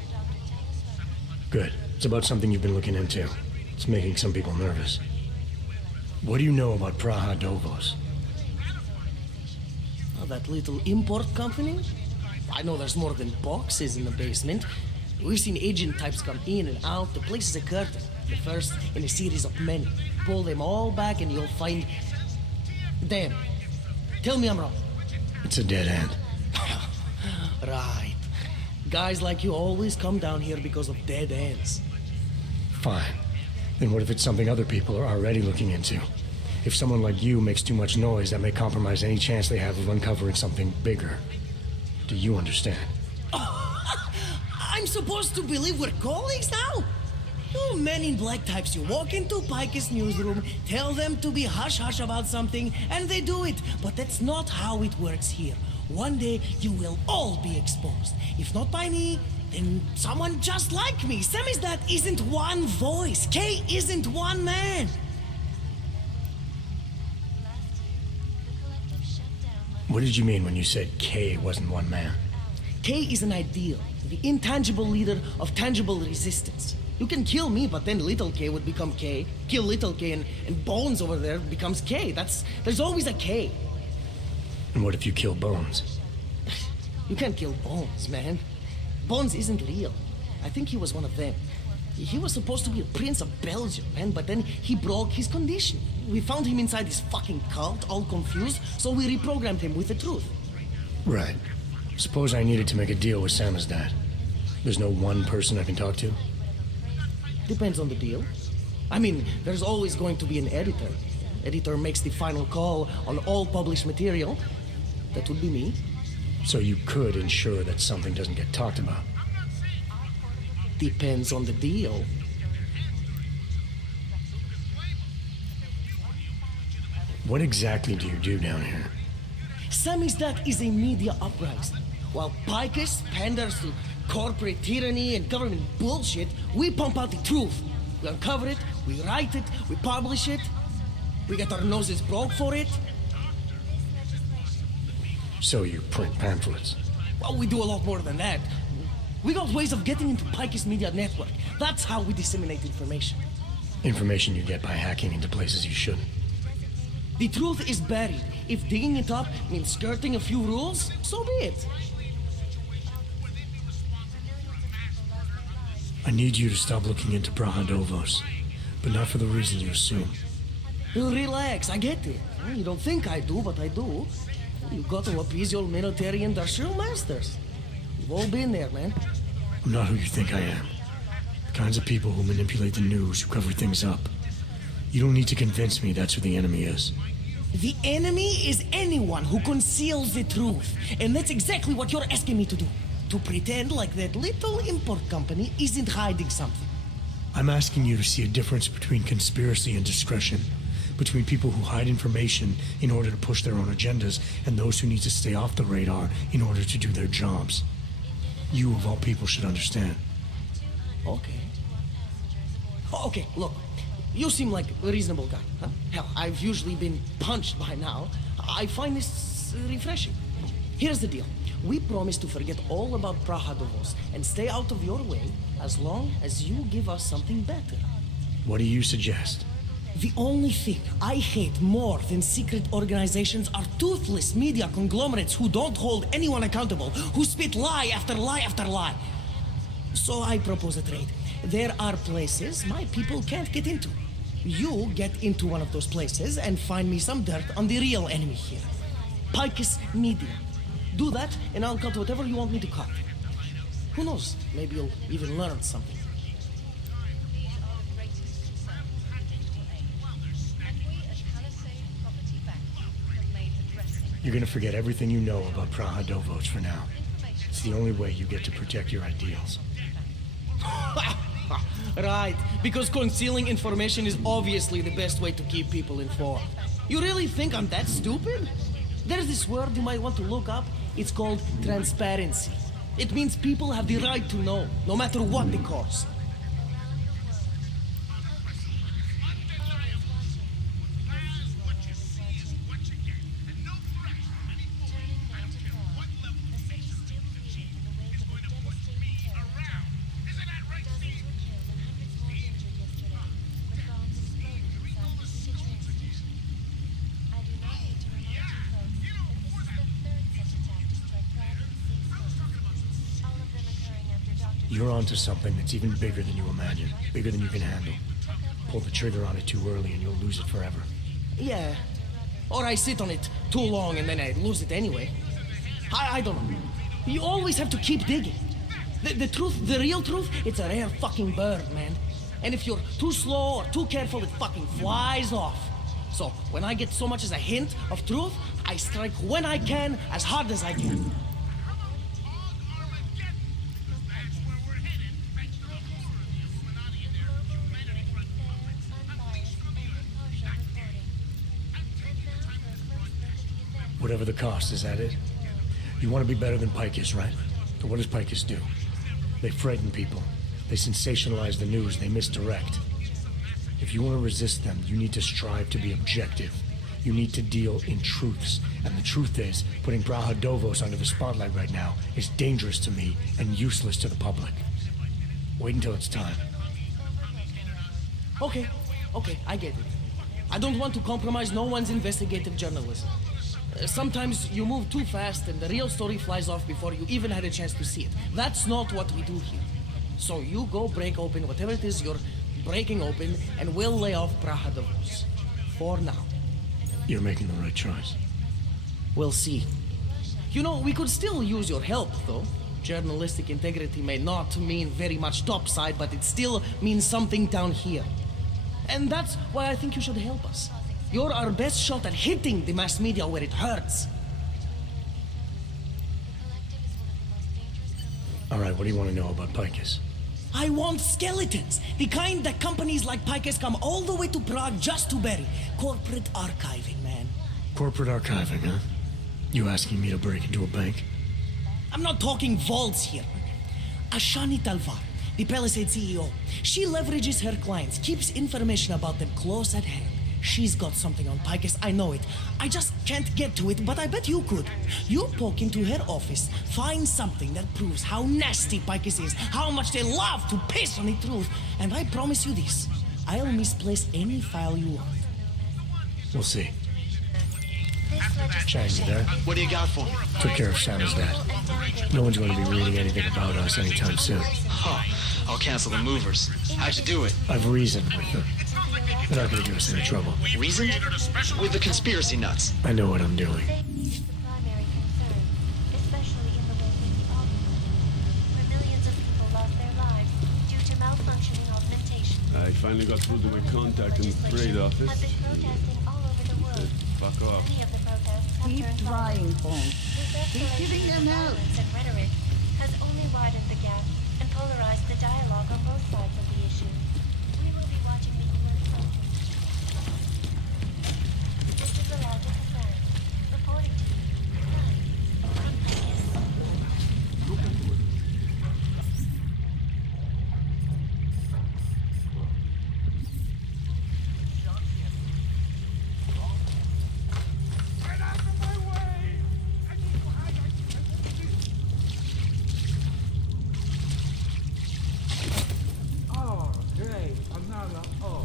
Good. It's about something you've been looking into. It's making some people nervous. What do you know about Praha Dovos? Oh, that little import company? I know there's more than boxes in the basement. We've seen agent types come in and out. The place is a curtain. The first in a series of many. Pull them all back and you'll find... Damn. Tell me I'm wrong. It's a dead end. Right. Guys like you always come down here because of dead ends. Fine. Then what if it's something other people are already looking into? If someone like you makes too much noise, that may compromise any chance they have of uncovering something bigger. Do you understand? I'm supposed to believe we're colleagues now? You men in black types, you walk into Pike's newsroom, tell them to be hush-hush about something, and they do it. But that's not how it works here. One day, you will all be exposed. If not by me, then someone just like me. Samizdat isn't one voice. K isn't one man. What did you mean when you said K wasn't one man? K is an ideal, the intangible leader of tangible resistance. You can kill me, but then little K would become K. Kill little K and Bones over there becomes K. There's always a K. And what if you kill Bones? You can't kill Bones, man. Bones isn't real. I think he was one of them. He was supposed to be a prince of Belgium, man, but then he broke his condition. We found him inside this fucking cult, all confused, so we reprogrammed him with the truth. Right. Suppose I needed to make a deal with Samizdat. There's no one person I can talk to? Depends on the deal. I mean, there's always going to be an editor. Editor makes the final call on all published material. That would be me. So you could ensure that something doesn't get talked about? Depends on the deal. What exactly do you do down here? Samizdat is a media uprising. While Picus panders to corporate tyranny and government bullshit, we pump out the truth. We uncover it, we write it, we publish it. We get our noses broke for it. So you print pamphlets? Well, we do a lot more than that. We got ways of getting into Picus media network. That's how we disseminate information. Information you get by hacking into places you shouldn't. The truth is buried. If digging it up means skirting a few rules, so be it. I need you to stop looking into Praha Dovos, but not for the reason you assume. Relax, I get it. You don't think I do, but I do. You got to appease your military industrial masters. We've all been there, man. I'm not who you think I am. The kinds of people who manipulate the news, who cover things up. You don't need to convince me that's who the enemy is. The enemy is anyone who conceals the truth. And that's exactly what you're asking me to do. To pretend like that little import company isn't hiding something. I'm asking you to see a difference between conspiracy and discretion. Between people who hide information in order to push their own agendas and those who need to stay off the radar in order to do their jobs. You, of all people, should understand. Okay. Okay, look. You seem like a reasonable guy, huh? Hell, I've usually been punched by now. I find this refreshing. Here's the deal. We promise to forget all about Praha Dovos and stay out of your way as long as you give us something better. What do you suggest? The only thing I hate more than secret organizations are toothless media conglomerates who don't hold anyone accountable, who spit lie after lie after lie. So I propose a trade. There are places my people can't get into. You get into one of those places and find me some dirt on the real enemy here. Picus Media. Do that, and I'll cut whatever you want me to cut. Who knows? Maybe you'll even learn something. You're gonna forget everything you know about Praha Dovos for now. It's the only way you get to protect your ideals. Right, because concealing information is obviously the best way to keep people informed. You really think I'm that stupid? There's this word you might want to look up. It's called transparency. It means people have the right to know, no matter what the cost. You're onto something that's even bigger than you imagine, bigger than you can handle. Pull the trigger on it too early and you'll lose it forever. Yeah. Or I sit on it too long and then I lose it anyway. I don't know. You always have to keep digging. The truth, the real truth, it's a rare fucking bird, man. And if you're too slow or too careful, it fucking flies off. So, when I get so much as a hint of truth, I strike when I can, as hard as I can. Whatever the cost, is that it? You want to be better than Picus, right? So what does Picus do? They frighten people. They sensationalize the news. They misdirect. If you want to resist them, you need to strive to be objective. You need to deal in truths. And the truth is, putting Praha Dovos under the spotlight right now is dangerous to me and useless to the public. Wait until it's time. Okay, I get it. I don't want to compromise no one's investigative journalism. Sometimes you move too fast and the real story flies off before you even had a chance to see it. That's not what we do here. So you go break open whatever it is you're breaking open and we'll lay off Praha Dovos. For now. You're making the right choice. We'll see. You know, we could still use your help, though. Journalistic integrity may not mean very much topside, but it still means something down here. And that's why I think you should help us. You're our best shot at hitting the mass media where it hurts. All right, what do you want to know about Picus? I want skeletons. The kind that companies like Picus come all the way to Prague just to bury. Corporate archiving, man. Corporate archiving, huh? You asking me to break into a bank? I'm not talking vaults here. Ashani Talvar, the Palisade CEO, she leverages her clients, keeps information about them close at hand. She's got something on Picus, I know it. I just can't get to it, but I bet you could. You poke into her office, find something that proves how nasty Picus is, how much they love to piss on the truth, and I promise you this, I'll misplace any file you want. We'll see. Chang, you there? What do you got for me? Took care of Santa's dad. No one's going to be reading anything about us anytime soon. Huh. I'll cancel the movers. How'd you do it? I've reasoned with them. They're not going to give us any trouble. Reasoned? With the conspiracy nuts. I know what I'm doing. Safety is the primary concern, especially in the wake of the August, where millions of people lost their lives due to malfunctioning augmentation. I finally got through to my contact in the trade office. Have been protesting all over the world. Fuck off. Many of the protests have Keep turned trying, violent. Paul. This Keep giving escalation them of out. violence and rhetoric has only widened the gap and polarized the dialogue on both sides of the issue. We will be watching the UN closely. This is the logic of France. Reporting to you. From Vegas. Oh, great. Another. Oh.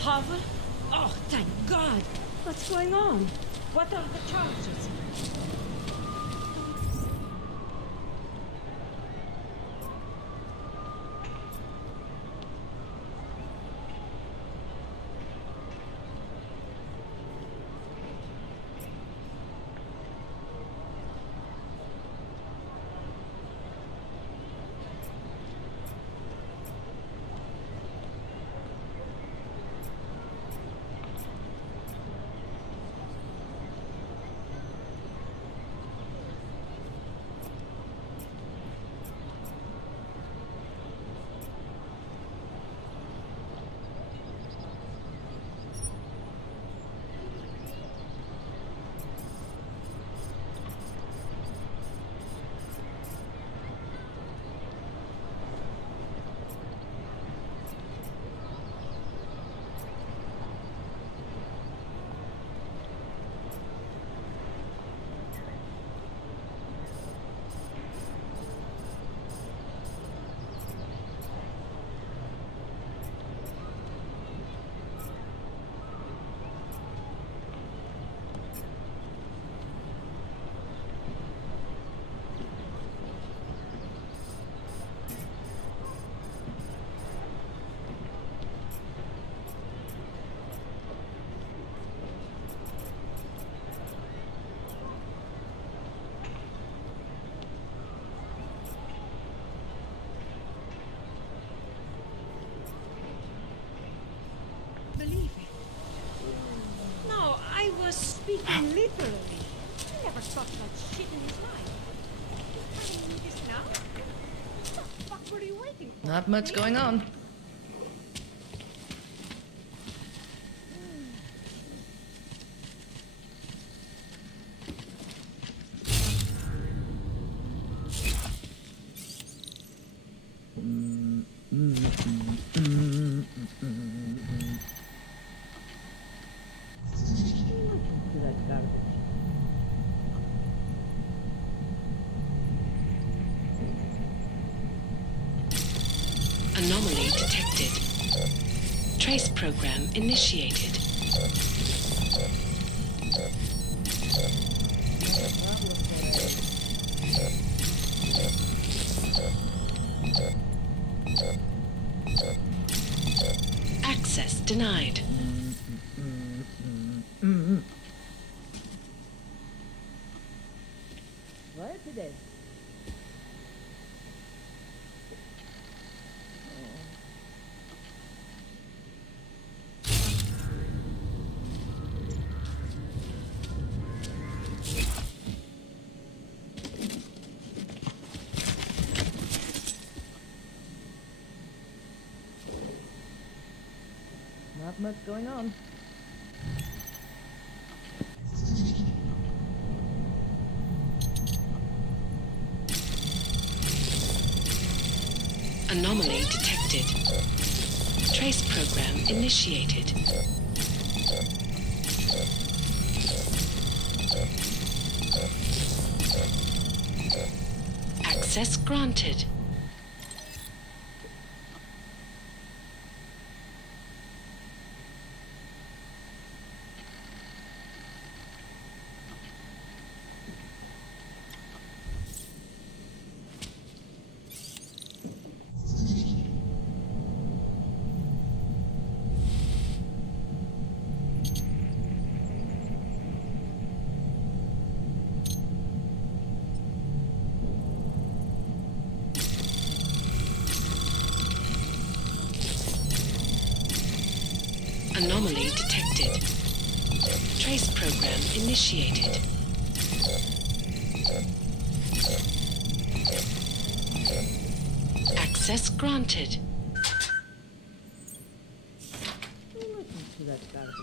Harvard? Oh, thank God! What's going on? What are the charges? Literally. He never thought about shit in his life. He's telling me this now? What the fuck were you waiting for? Not much going on. Anomaly detected. Trace program initiated. Access denied. What today? Not much going on. Anomaly detected. Trace program initiated. Access granted. Anomaly detected. Trace program initiated. Access granted. Listen to that garbage.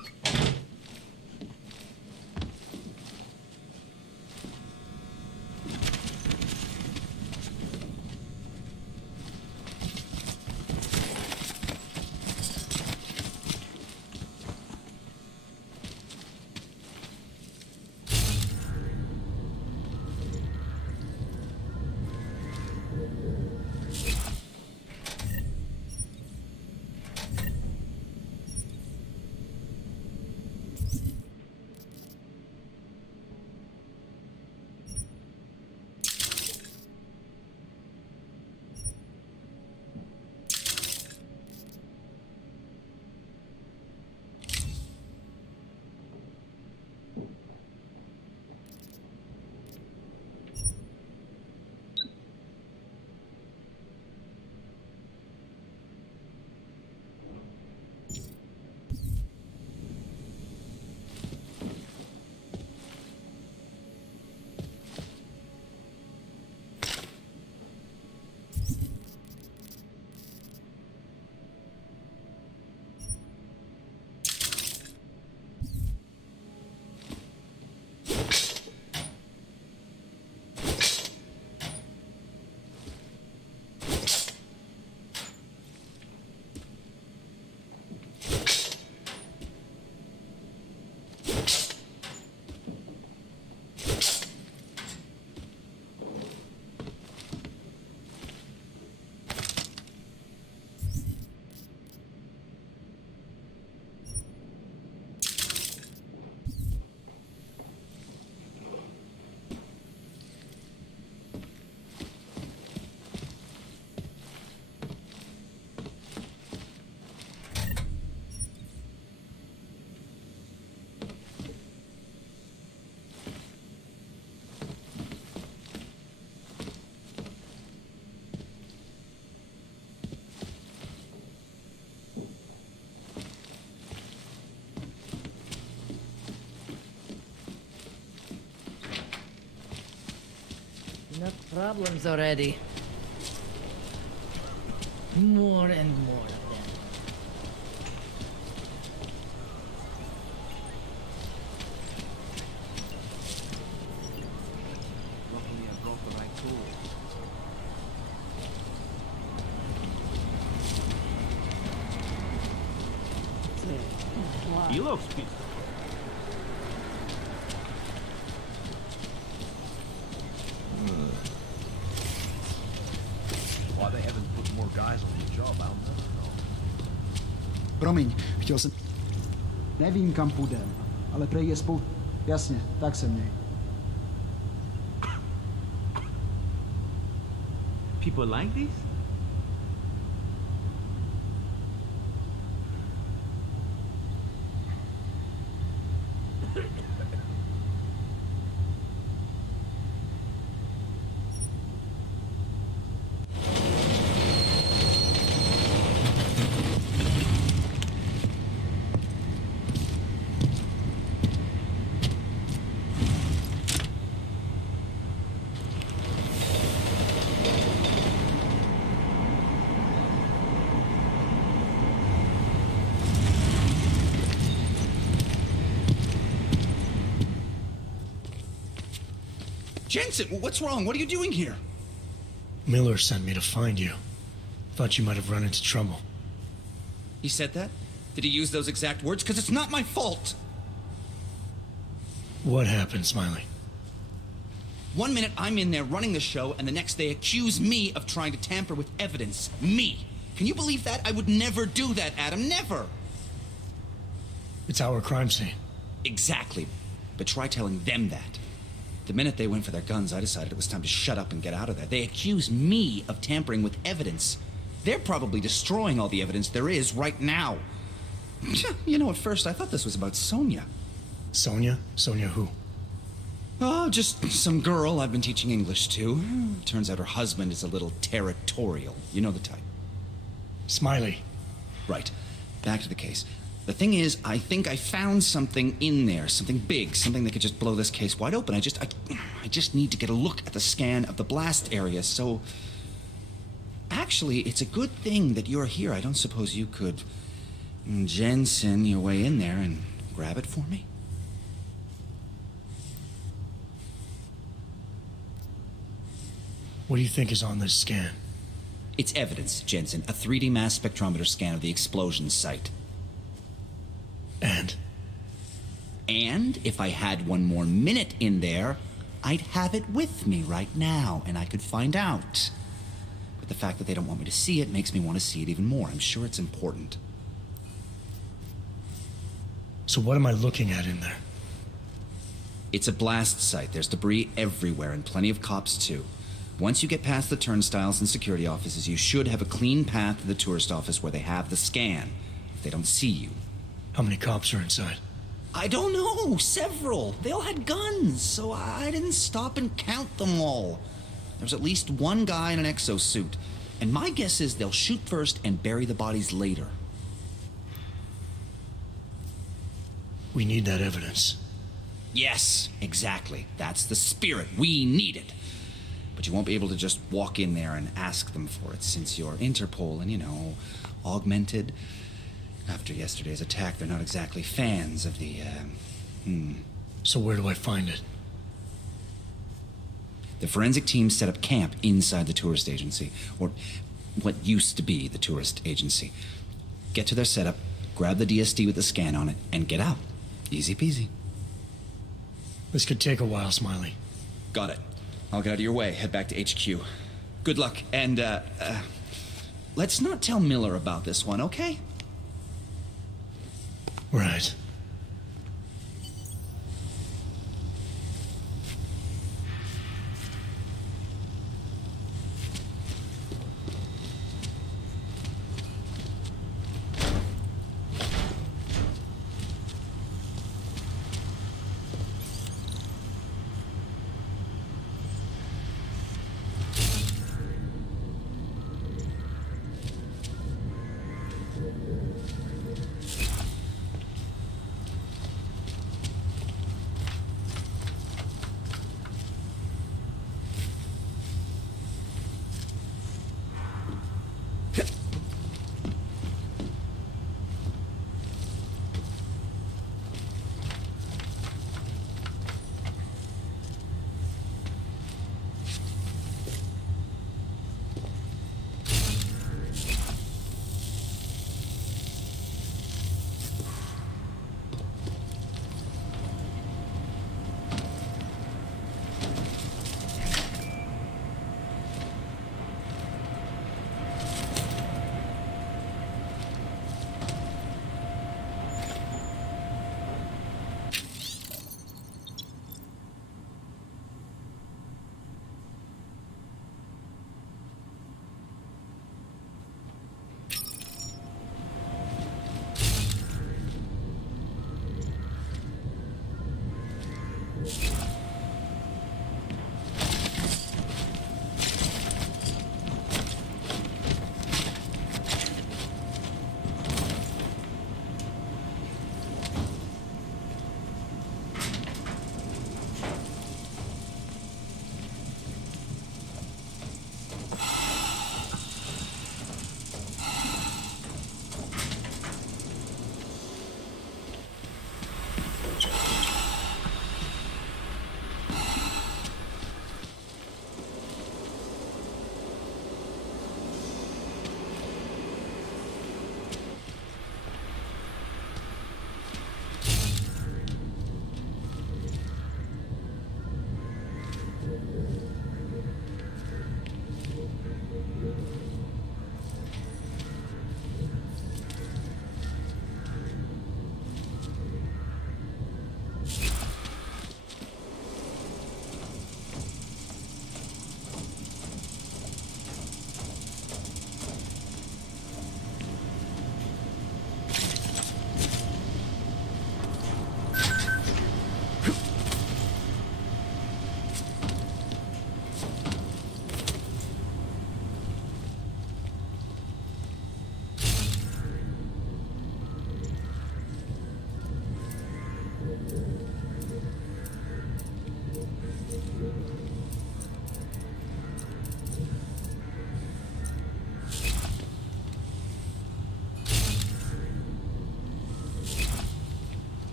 Problems already. More and more of them. Luckily, I brought the right tools. He looks pissed. Why they haven't put more guys on the job, I'll never know. Promiň, chtěl jsem... Nevím, kam půjdem, ale prej je Jasně, tak se měj. People like this? Jensen, what's wrong? What are you doing here? Miller sent me to find you. Thought you might have run into trouble. He said that? Did he use those exact words? Because it's not my fault. What happened, Smiley? 1 minute I'm in there running the show, and the next they accuse me of trying to tamper with evidence. Me. Can you believe that? I would never do that, Adam. Never. It's our crime scene. Exactly. But try telling them that. The minute they went for their guns, I decided it was time to shut up and get out of there. They accuse me of tampering with evidence. They're probably destroying all the evidence there is right now. You know, at first I thought this was about Sonia. Sonia? Sonia who? Oh, just some girl I've been teaching English to. Turns out her husband is a little territorial. You know the type. Smiley. Right. Back to the case. The thing is, I think I found something in there, something big, something that could just blow this case wide open. I just need to get a look at the scan of the blast area, so... Actually, it's a good thing that you're here. I don't suppose you could Jensen your way in there and grab it for me? What do you think is on this scan? It's evidence, Jensen. A 3D mass spectrometer scan of the explosion site. And? And if I had one more minute in there, I'd have it with me right now, and I could find out. But the fact that they don't want me to see it makes me want to see it even more. I'm sure it's important. So what am I looking at in there? It's a blast site. There's debris everywhere, and plenty of cops, too. Once you get past the turnstiles and security offices, you should have a clean path to the tourist office where they have the scan, if they don't see you. How many cops are inside? I don't know. Several. They all had guns, so I didn't stop and count them all. There's at least one guy in an exosuit, and my guess is they'll shoot first and bury the bodies later. We need that evidence. Yes, exactly. That's the spirit. We need it. But you won't be able to just walk in there and ask them for it, since you're Interpol and, you know, augmented. After yesterday's attack, they're not exactly fans of the, So where do I find it? The forensic team set up camp inside the tourist agency, or what used to be the tourist agency. Get to their setup, grab the DSD with the scan on it, and get out. Easy peasy. This could take a while, Smiley. Got it. I'll get out of your way, head back to HQ. Good luck, and, let's not tell Miller about this one, okay? Right.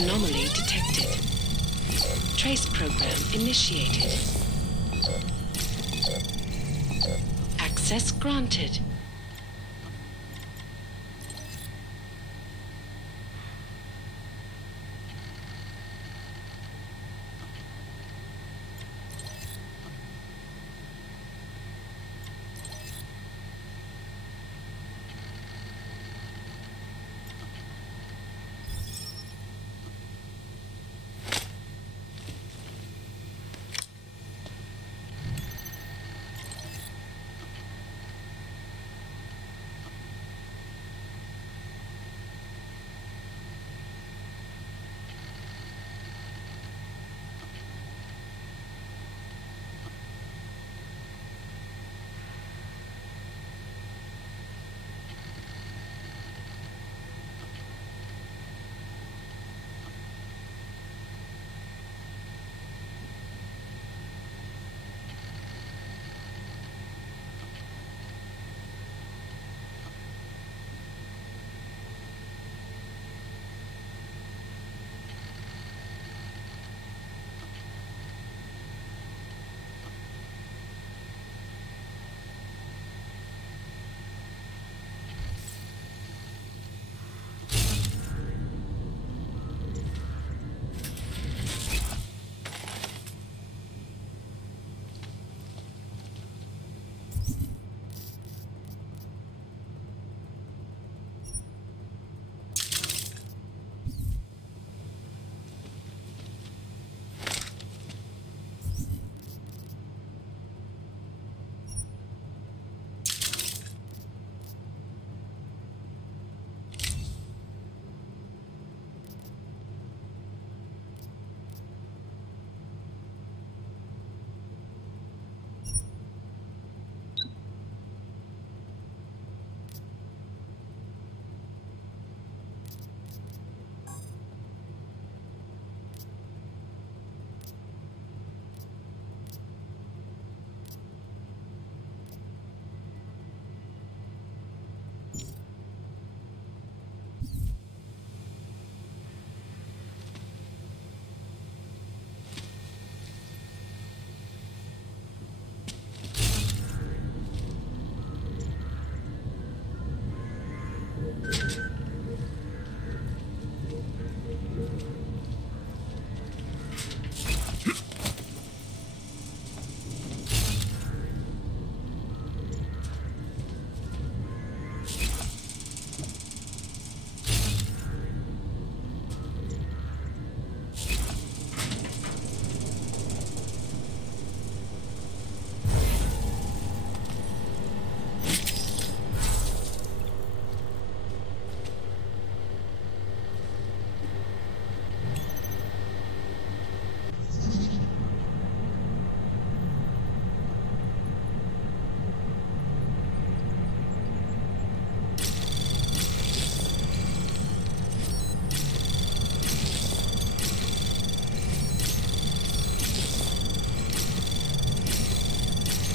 Anomaly detected. Trace program initiated. Access granted.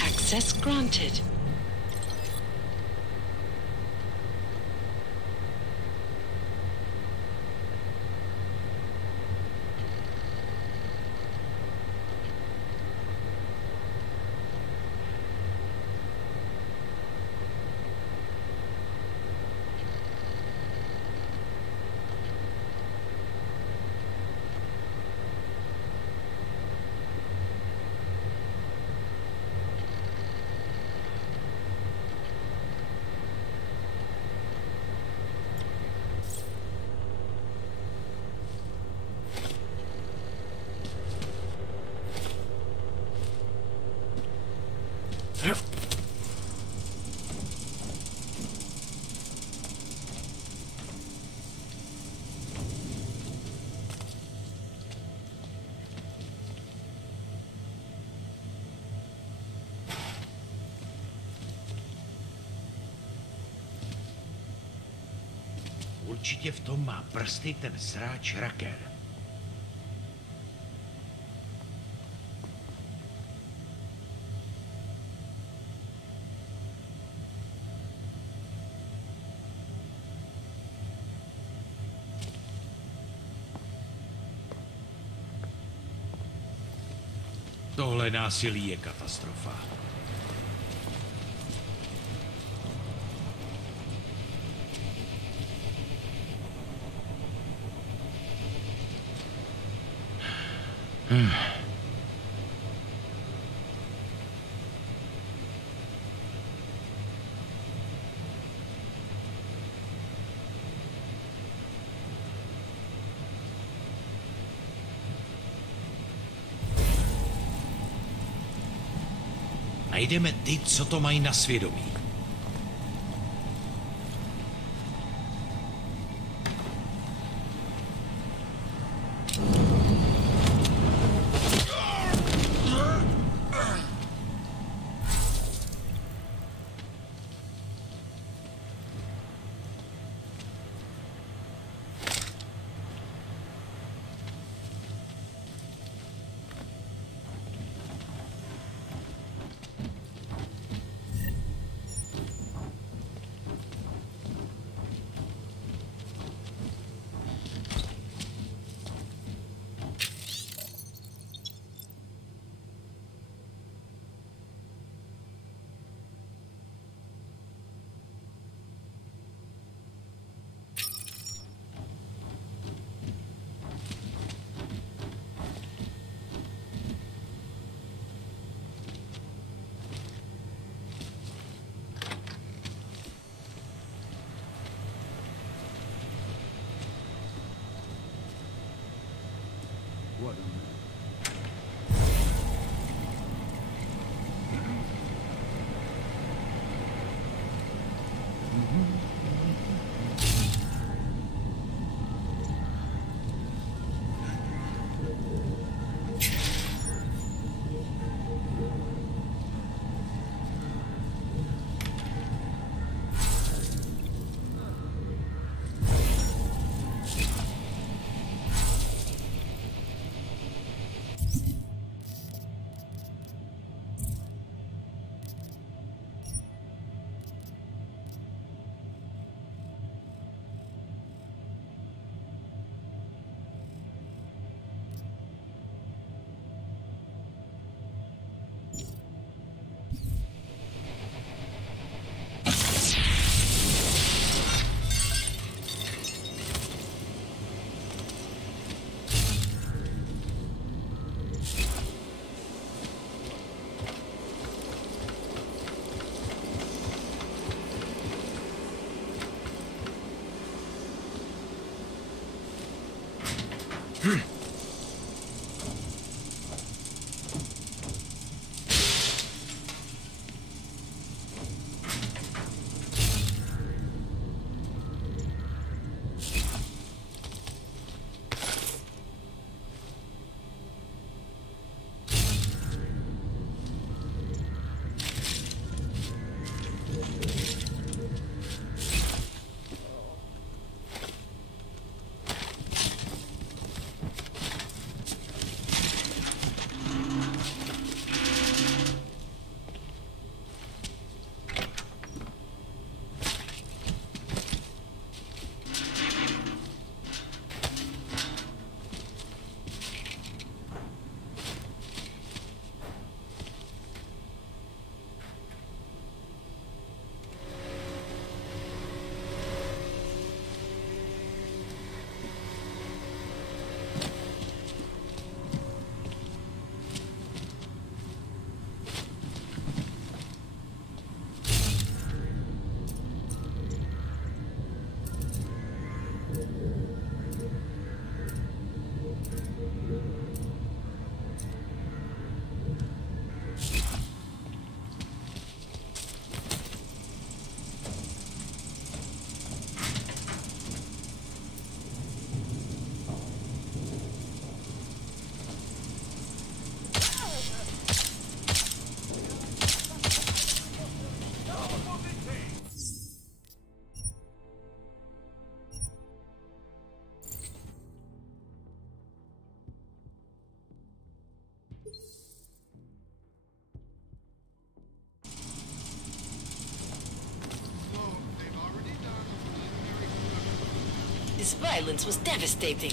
Access granted. Určitě v tom má prsty ten sráč Raker. Tohle násilí je katastrofa. Najdeme ty, co to mají na svědomí. This violence was devastating.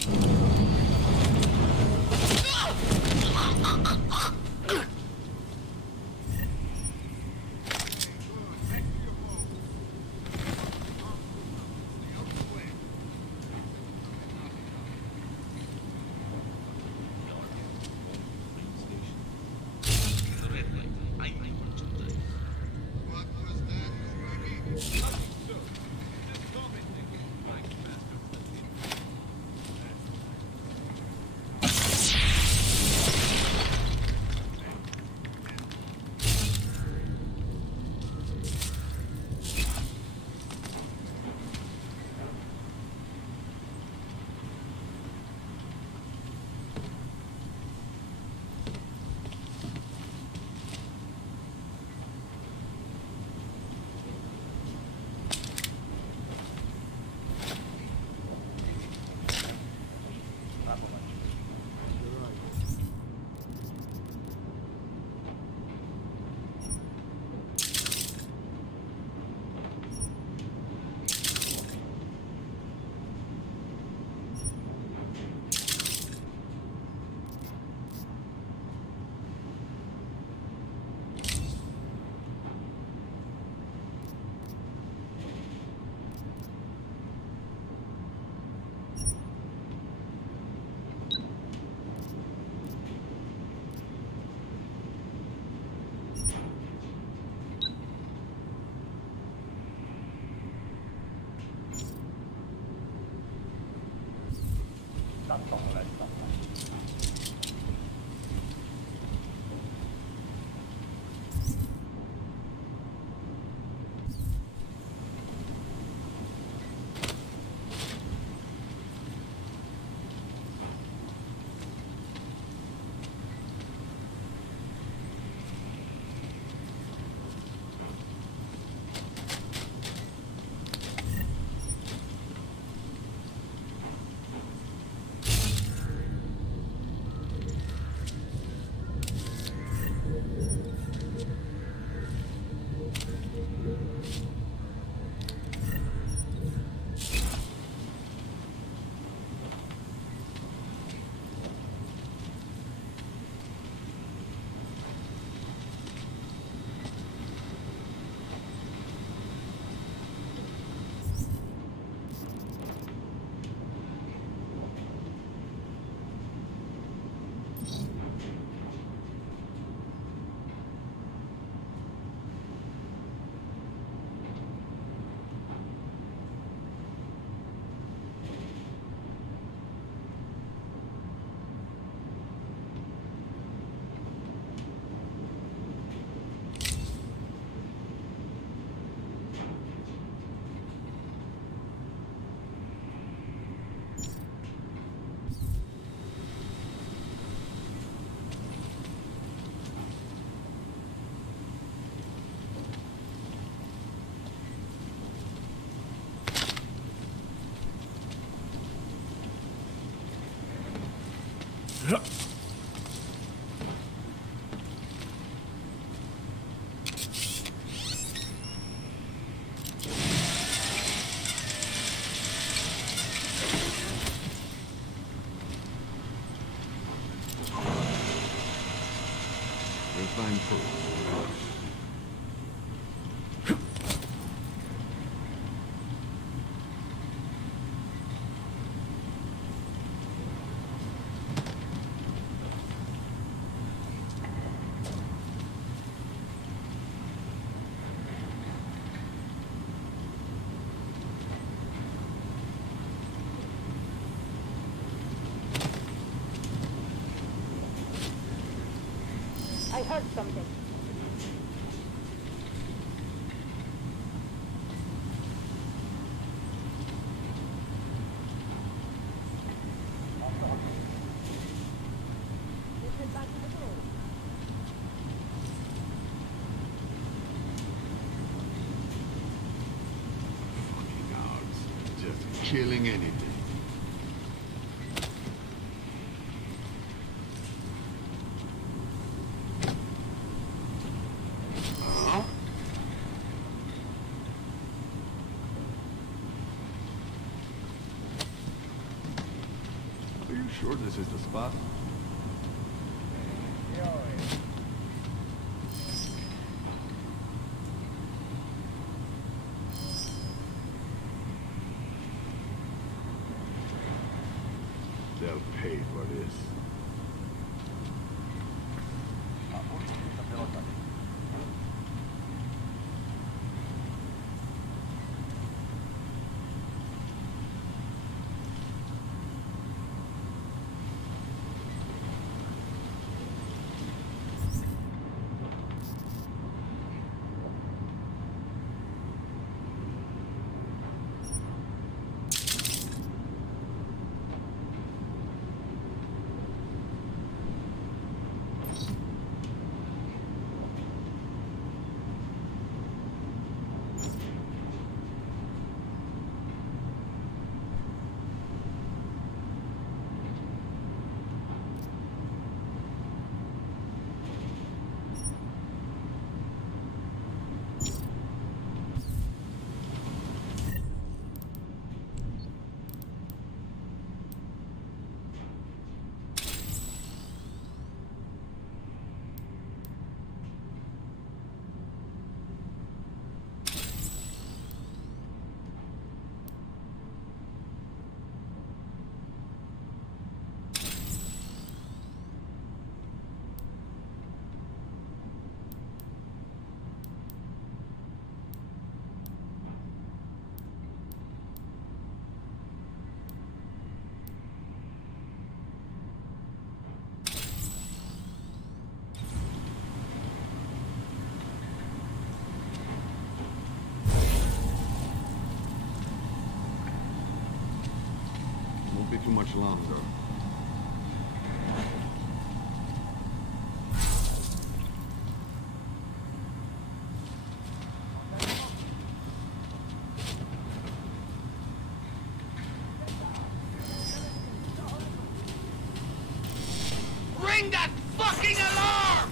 Refine proof. I heard something. Fucking hours. Just killing anything. Are you sure this is the spot? They'll pay for this. Won't be too much longer. Ring that fucking alarm!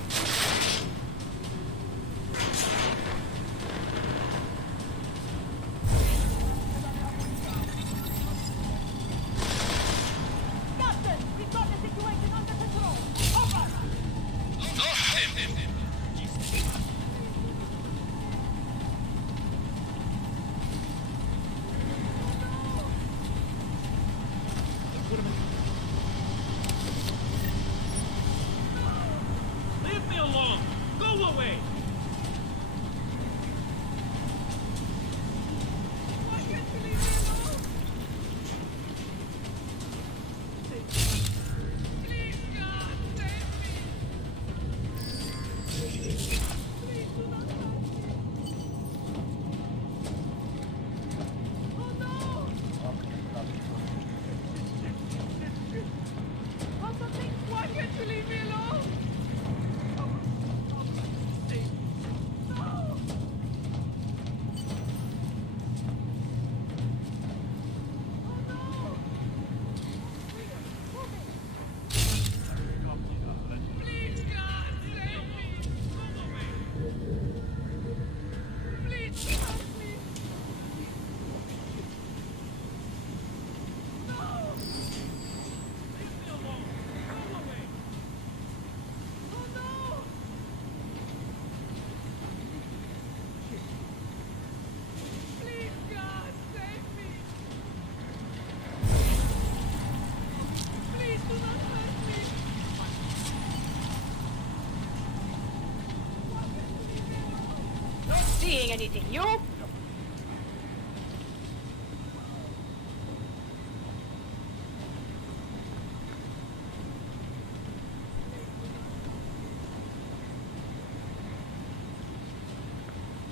seeing anything. You?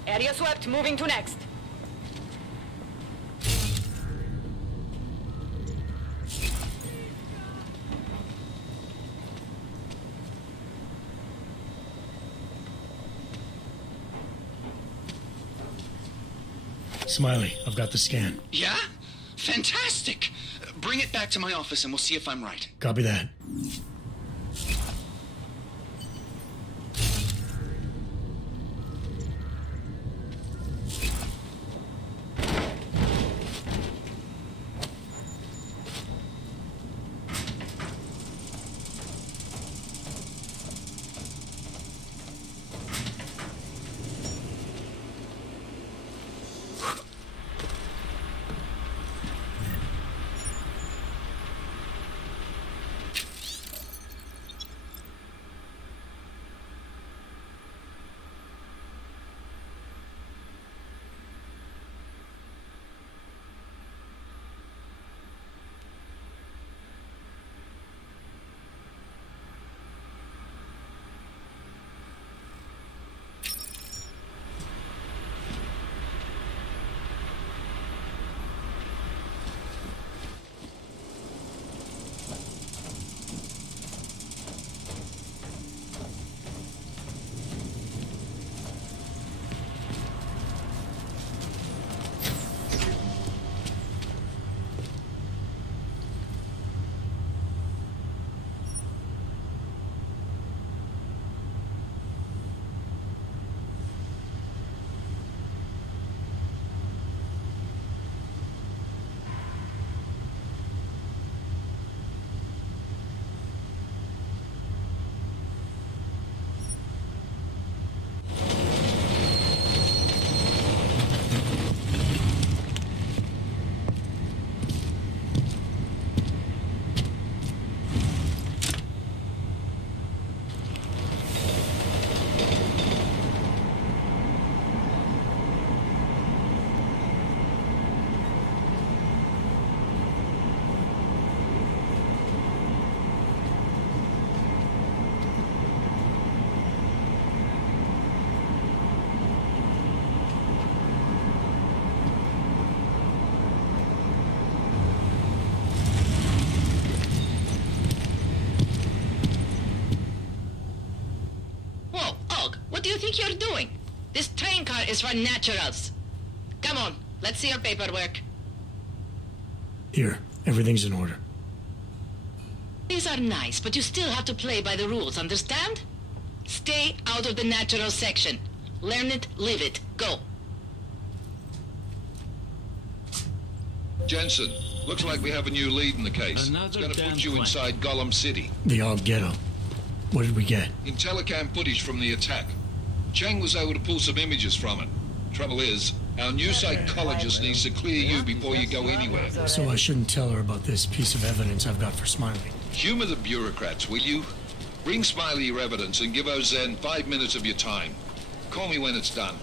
Area swept, moving to next. Smiley, I've got the scan. Yeah? Fantastic! Bring it back to my office and we'll see if I'm right. Copy that. What do you think you're doing? This train car is for naturals. Come on, let's see your paperwork. Here, everything's in order. These are nice, but you still have to play by the rules, understand? Stay out of the natural section. Learn it, live it. Go. Jensen, looks like we have a new lead in the case. It's going to put you inside Gollum City. The Og Ghetto. What did we get? Telecam footage from the attack. Cheng was able to pull some images from it. Trouble is, our new psychologist needs to clear you before you go anywhere. So I shouldn't tell her about this piece of evidence I've got for Smiley. Humor the bureaucrats, will you? Bring Smiley your evidence and give Ozen 5 minutes of your time. Call me when it's done.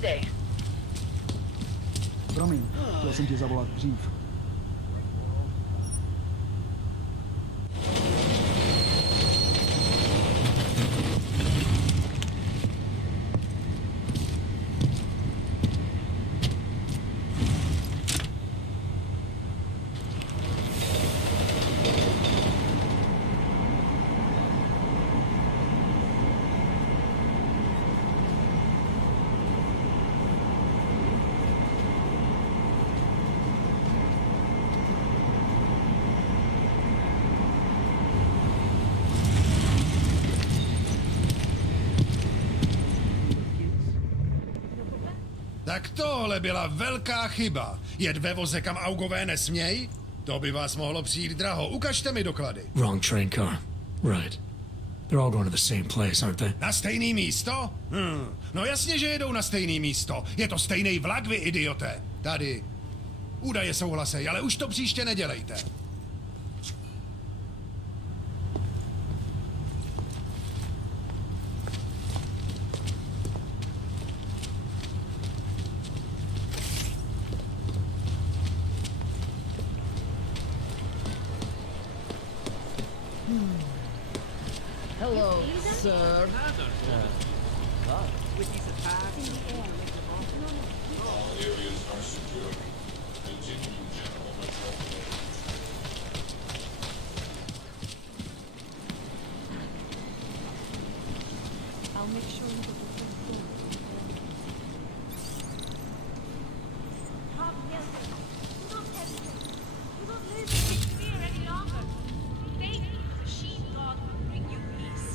today? Promiň, chtěl jsem tě zavolat dřív. Tak tohle byla velká chyba. Jet ve voze, kam augové nesměj? To by vás mohlo přijít draho. Ukažte mi doklady. Wrong train car. Right. They're all going to the same place, aren't they? Na stejný místo? No jasně, že jedou na stejný místo. Je to stejný vlak, vy idioté. Tady. Údaje souhlasej, ale už to příště nedělejte. Hello, sir. All areas are secure. Continue general patrol. I'll make sure you get the first floor. Come, Nelson. Do not hesitate. Do not live in fear any longer. Faith in the sheepdog will bring you peace.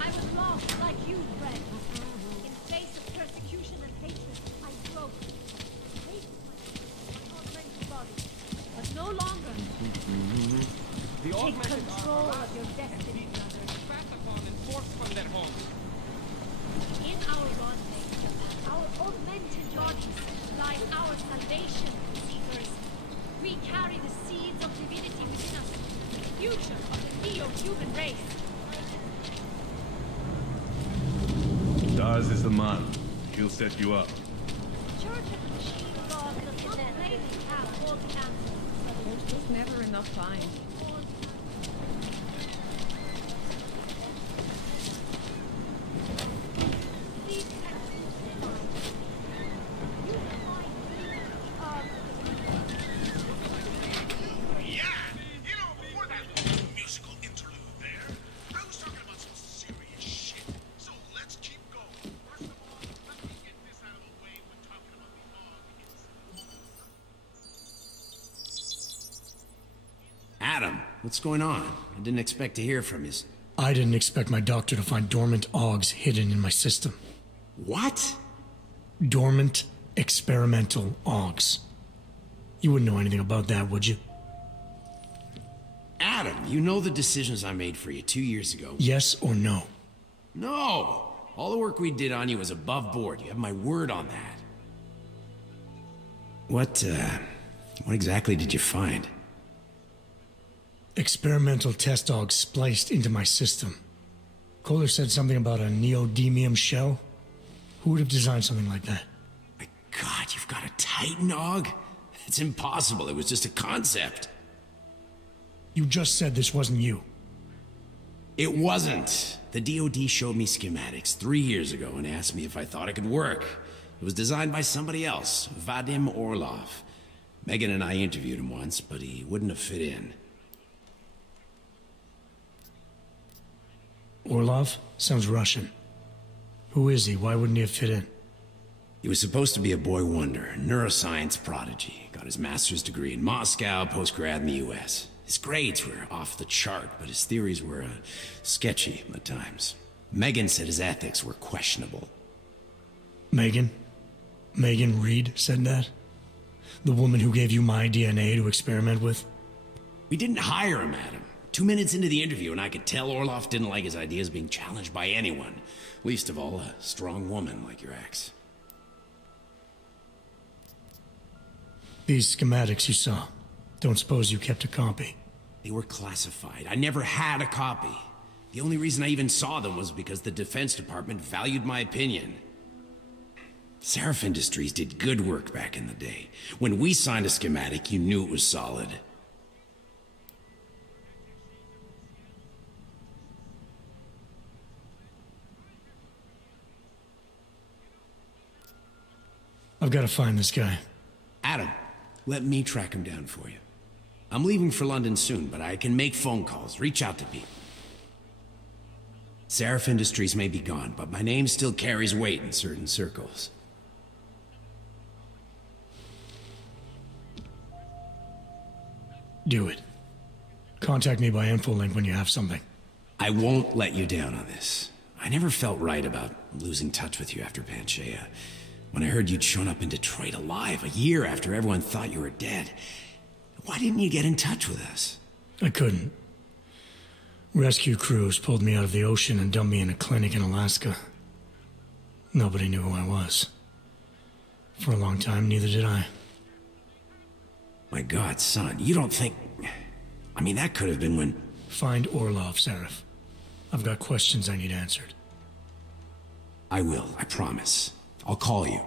I was lost like you, friend. In face of persecution and hatred, I broke. Hate my augmented body. But no longer. Take control of your destiny, brother. In our God nature, our augmented bodies, lies our salvation, seekers. We carry the seeds of divinity within us, the future of the neo-human race. Stars is the man. She'll set you up. Church of the Sheepdog does not claim to have all the answers. There's just never enough time. Adam, what's going on? I didn't expect to hear from you. I didn't expect my doctor to find dormant augs hidden in my system. What? Dormant experimental augs. You wouldn't know anything about that, would you? Adam, you know the decisions I made for you 2 years ago. Yes or no? No! All the work we did on you was above board. You have my word on that. What exactly did you find? Experimental test augs spliced into my system. Kohler said something about a neodymium shell. Who would have designed something like that? My God, you've got a Titan aug? It's impossible. It was just a concept. You just said this wasn't you. It wasn't. The DoD showed me schematics 3 years ago and asked me if I thought it could work. It was designed by somebody else, Vadim Orlov. Megan and I interviewed him once, but he wouldn't have fit in. Orlov? Sounds Russian. Who is he? Why wouldn't he have fit in? He was supposed to be a boy wonder, neuroscience prodigy. Got his master's degree in Moscow, postgrad in the US. His grades were off the chart, but his theories were sketchy at times. Megan said his ethics were questionable. Megan? Megan Reed said that? The woman who gave you my DNA to experiment with? We didn't hire him, Adam. 2 minutes into the interview, and I could tell Orlov didn't like his ideas being challenged by anyone. Least of all, a strong woman like your ex. These schematics you saw. Don't suppose you kept a copy? They were classified. I never had a copy. The only reason I even saw them was because the Defense Department valued my opinion. Seraph Industries did good work back in the day. When we signed a schematic, you knew it was solid. I've got to find this guy. Adam, let me track him down for you. I'm leaving for London soon, but I can make phone calls, reach out to people. Seraph Industries may be gone, but my name still carries weight in certain circles. Do it. Contact me by infolink when you have something. I won't let you down on this. I never felt right about losing touch with you after Panchaea. When I heard you'd shown up in Detroit alive a year after everyone thought you were dead, why didn't you get in touch with us? I couldn't. Rescue crews pulled me out of the ocean and dumped me in a clinic in Alaska. Nobody knew who I was. For a long time, neither did I. My God, son, you don't think... I mean, that could have been when... Find Orlov, Seraph. I've got questions I need answered. I will, I promise. I'll call you.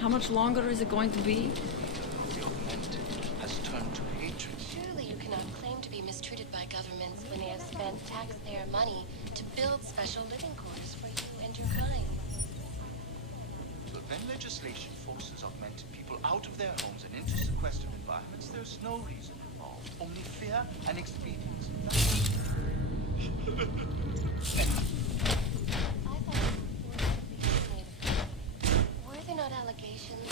How much longer is it going to be? Has turned to hatred. Surely you cannot claim to be mistreated by governments when they have spent taxpayer money to build special living quarters for you and your kind. But when legislation forces augmented people out of their homes and into sequestered environments, there's no reason involved, only fear and expedience. Were there not allegations?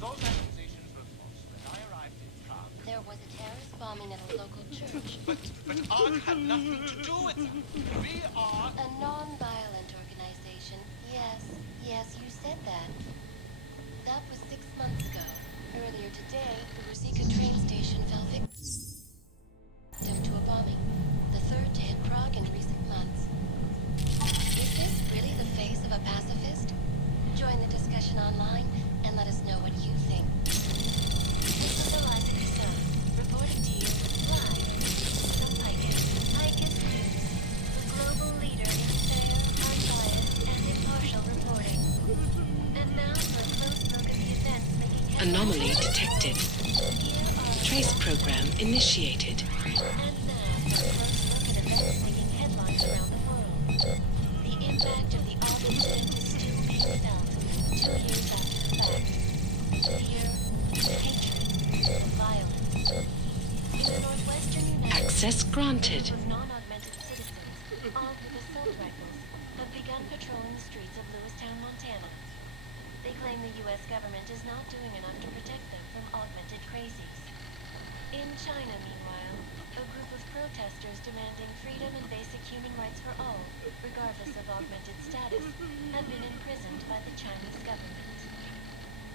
Those accusations were false. When I arrived in Prague, There was a terrorist bombing meeting at a local church. But Ark had nothing to do with it. We are... A non-violent organization. Yes, you said that. That was 6 months ago. Earlier today, the Ruzicka train station fell victim to a bombing. The third to hit Prague in recent months. Is this really the face of a pacifist? Join the discussion online and let us know what you think. This is Eliza Casson, reporting to you live from Picus. Picus News, the global leader in fair, unbiased, and impartial reporting. And now for a close look at the events making headlines. Anomaly detected. Trace program initiated. And now for a close look at events making headlines around the world. The impact of the August event is still being felt 2 years after the fact. Fear, hatred, violence. In the northwestern United Access granted. a group of non-augmented citizens armed with assault rifles have begun patrolling the streets of Lewistown, Montana. They claim the U.S. government is not doing enough to protect them from augmented crazies. In China, meanwhile, a group of protesters demanding freedom and basic human rights for all, regardless of augmented status, have been imprisoned by the Chinese government.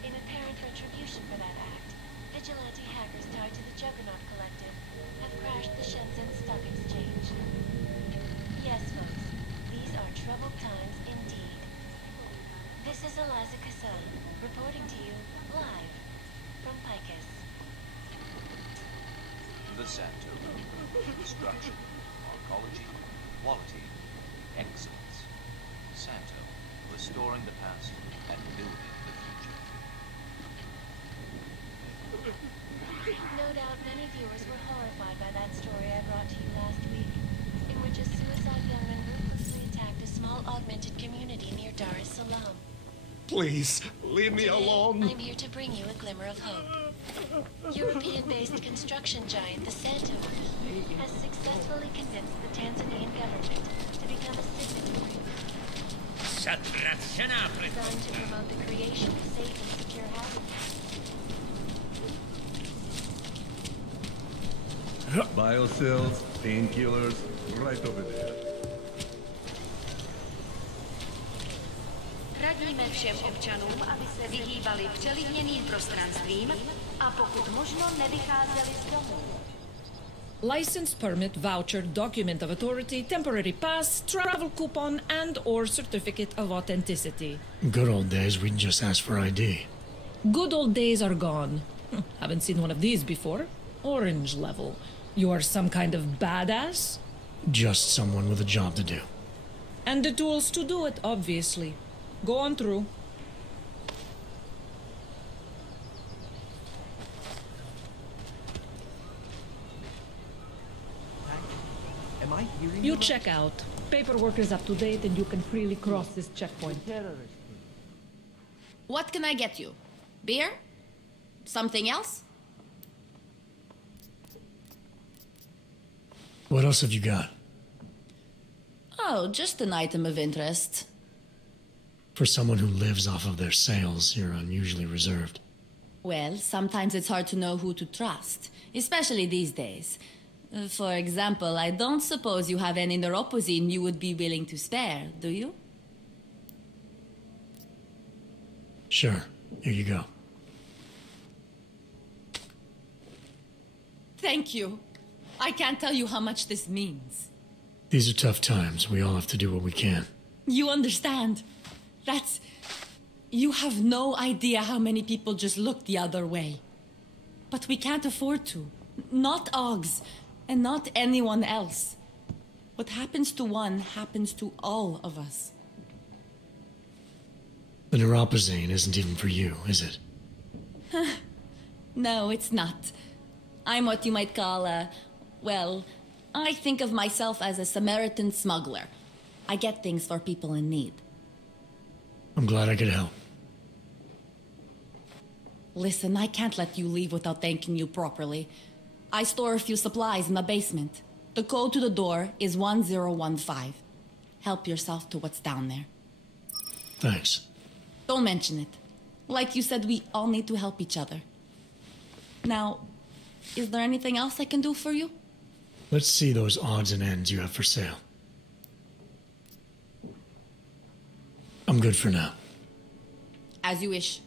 In apparent retribution for that act, vigilante hackers tied to the Juggernaut Collective have crashed the Shenzhen Stock Exchange. Yes, folks, these are troubled times indeed. This is Eliza Casson, reporting to you live from Picus. The Santo. Structure, oncology, quality, excellence. Santo. Restoring the past and building the future. No doubt many viewers were horrified by that story I brought to you last week, in which a suicide gunman ruthlessly attacked a small augmented community near Dar es Salaam. Please, leave me alone. I'm here to bring you a glimmer of hope. European-based construction giant the Santo has successfully convinced the Tanzanian government to become a signatory designed to promote the creation of safe and secure housing. Biocells, painkillers, right over there. Radíme všem občanům, aby se vyhýbali přelidněným prostranstvím a pokud možno nevycházeli z domu. License, permit, voucher, document of authority, temporary pass, travel coupon, and/or certificate of authenticity. Good old days, we'd just ask for ID. Good old days are gone. Haven't seen one of these before. Orange level. You are some kind of badass? Just someone with a job to do. And the tools to do it, obviously. Go on through. Am I hearing You check out. Paperwork is up to date and you can freely cross this checkpoint. What can I get you? Beer? Something else? What else have you got? Oh, just an item of interest. For someone who lives off of their sales, you're unusually reserved. Well, sometimes it's hard to know who to trust, especially these days. For example, I don't suppose you have any neuropozyne you would be willing to spare, do you? Sure. Here you go. Thank you. I can't tell you how much this means. These are tough times. We all have to do what we can. You understand? That's... You have no idea how many people just look the other way. But we can't afford to. Not Oggs, and not anyone else. What happens to one happens to all of us. The neuropozyne isn't even for you, is it? No, it's not. I'm what you might call a... Well, I think of myself as a Samaritan smuggler. I get things for people in need. I'm glad I could help. Listen, I can't let you leave without thanking you properly. I store a few supplies in the basement. The code to the door is 1015. Help yourself to what's down there. Thanks. Don't mention it. Like you said, we all need to help each other. Now, Is there anything else I can do for you? Let's see those odds and ends you have for sale. I'm good for now. As you wish.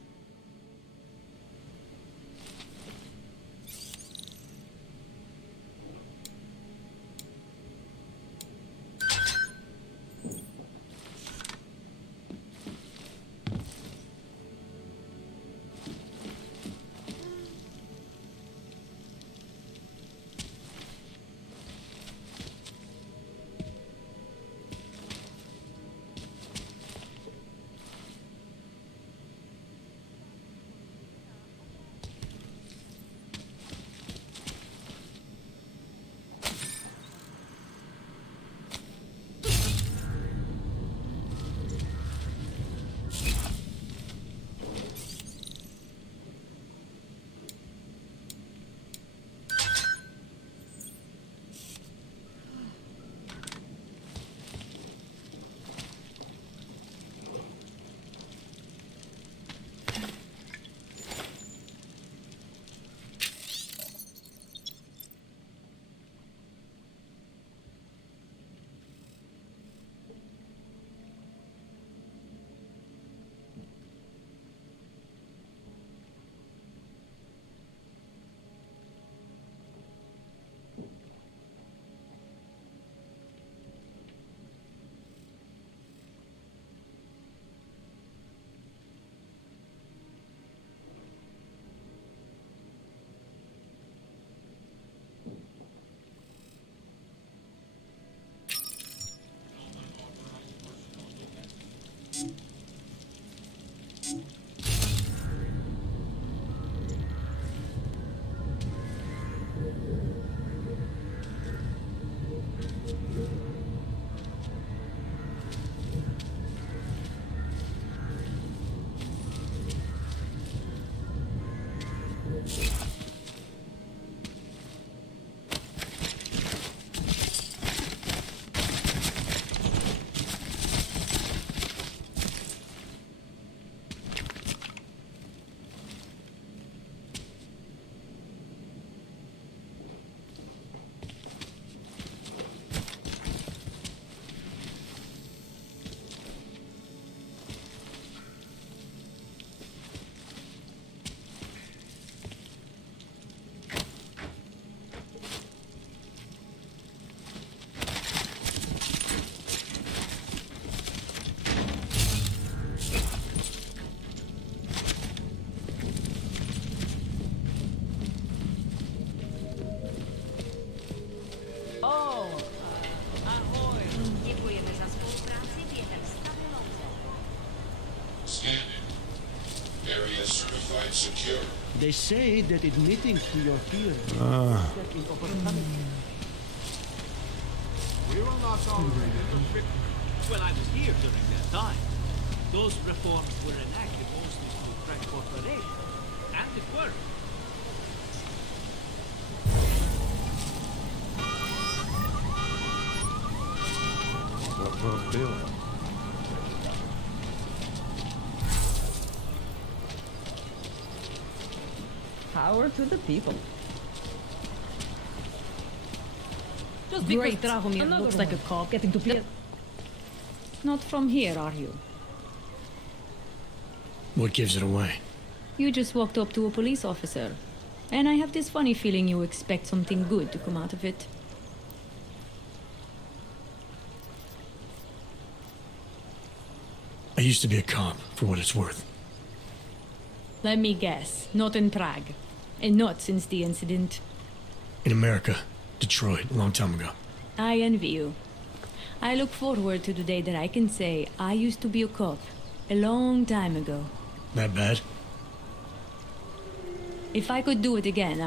Secure. They say that admitting to your fear is a step in opportunity. We will not tolerate it. Well, I was here during that time. Those reforms were enacted mostly to attract corporations, and it worked. Well, Bill. Power to the people. Just Great. because Drahomir Another looks like a one. cop getting to be... Not from here, are you? What gives it away? You just walked up to a police officer. And I have this funny feeling you expect something good to come out of it. I used to be a cop, for what it's worth. Let me guess. Not in Prague. And not since the incident. In America, Detroit, a long time ago. I envy you. I look forward to the day that I can say I used to be a cop. A long time ago. That bad? If I could do it again,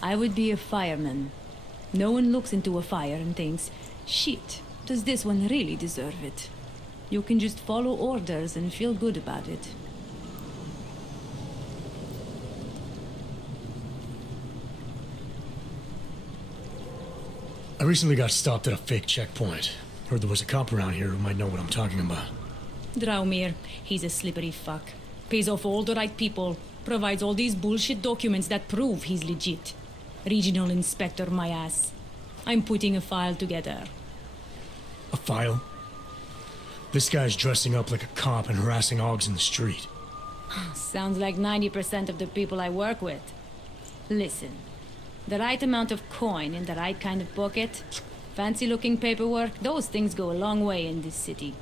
I would be a fireman. No one looks into a fire and thinks, shit, does this one really deserve it? You can just follow orders and feel good about it. I recently got stopped at a fake checkpoint. Heard there was a cop around here who might know what I'm talking about. Drahomir, he's a slippery fuck. Pays off all the right people. Provides all these bullshit documents that prove he's legit. Regional Inspector, my ass. I'm putting a file together. A file? This guy's dressing up like a cop and harassing Augs in the street. Sounds like 90% of the people I work with. Listen, the right amount of coin in the right kind of pocket, fancy-looking paperwork, those things go a long way in this city.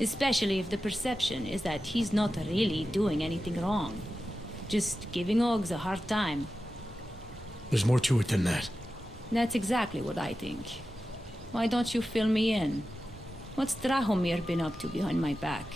Especially if the perception is that he's not really doing anything wrong. Just giving Augs a hard time. There's more to it than that. That's exactly what I think. Why don't you fill me in? What's Drahomir been up to behind my back?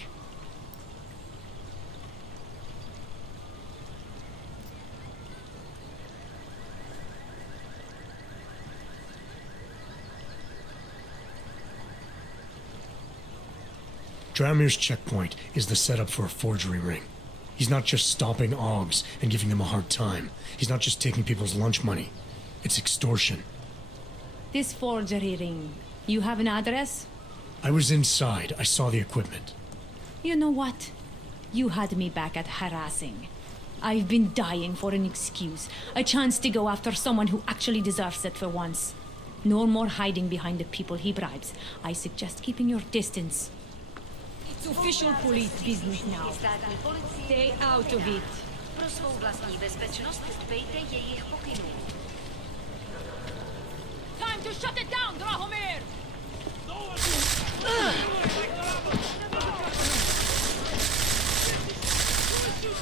Drahomir's checkpoint is the setup for a forgery ring. He's not just stopping Augs and giving them a hard time. He's not just taking people's lunch money. It's extortion. This forgery ring, you have an address? I was inside. I saw the equipment. You know what? You had me back at harassing. I've been dying for an excuse, a chance to go after someone who actually deserves it for once. No more hiding behind the people he bribes. I suggest keeping your distance. It's official police business now. Stay out of it. Pro svou vlastní bezpečnost dbejte jejich pokynů. Time to shut it down, Drahomir!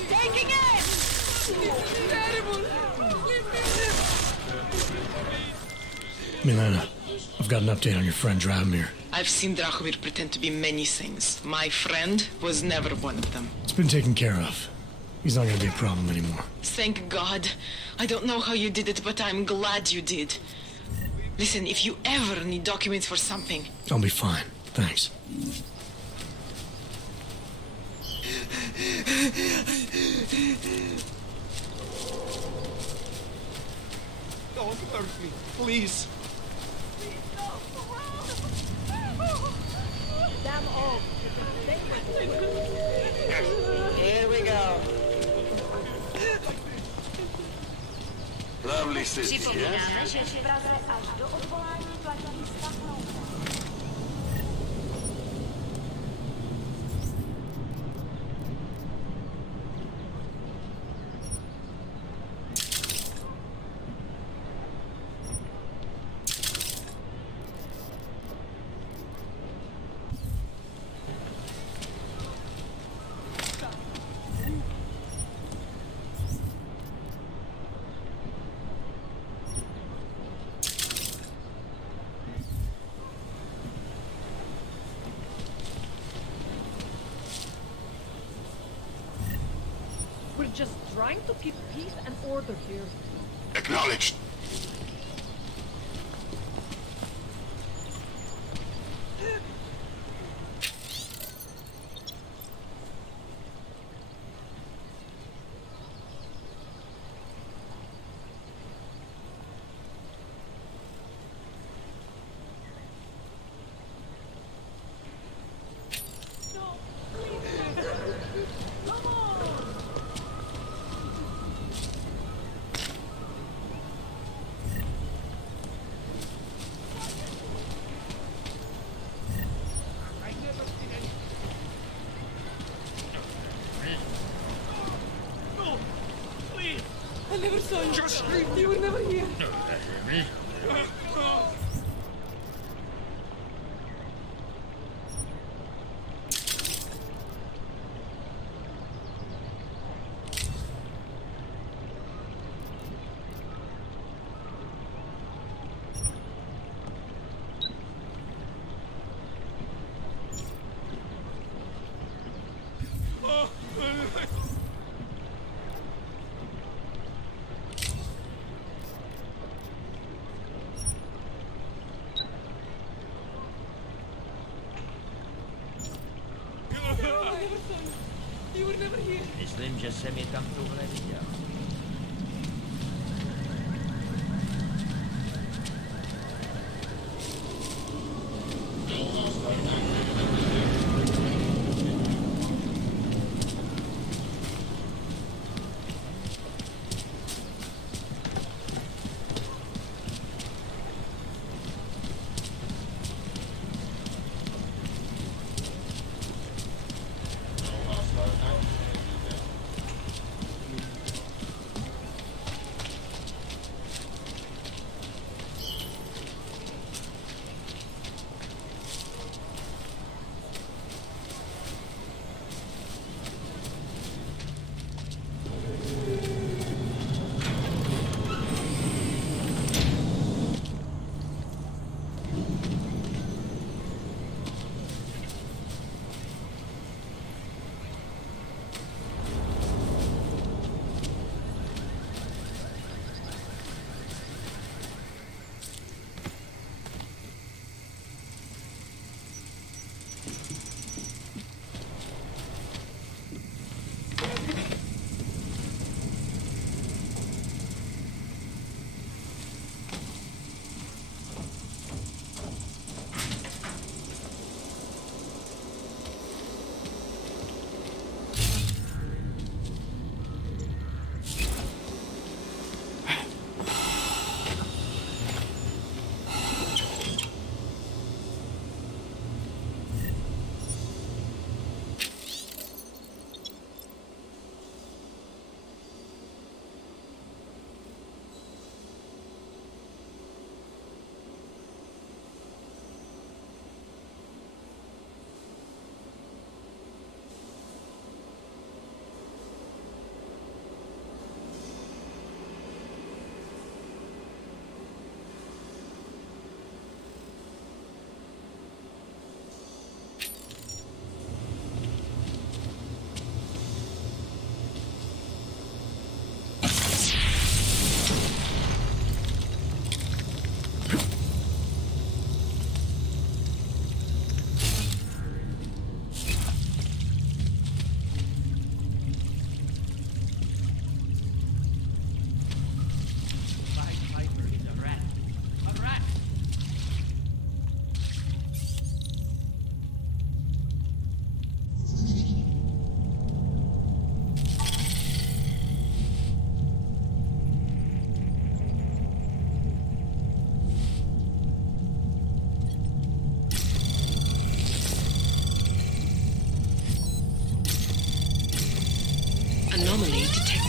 Taking it! Terrible! Milena, I've got an update on your friend Drahomir. I've seen Drahomir pretend to be many things. My friend was never one of them. It's been taken care of. He's not gonna be a problem anymore. Thank God. I don't know how you did it, but I'm glad you did. Listen, if you ever need documents for something... I'll be fine. Thanks. Don't hurt me, please. Damn all. Here we go. Lovely city, yes? Připomínáme, že v Praze až do odvolání platí stav nouze. We're just trying to keep peace and order here. Acknowledged. I never saw you. Just you were never here. Me? Myslím, že jsem je tam tuhle viděl.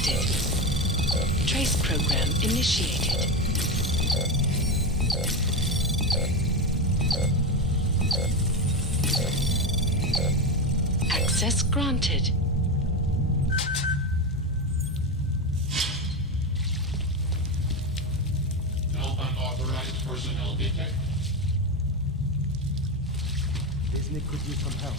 detected. Trace program initiated. Access granted. No unauthorized personnel detected. This Nick could use some help.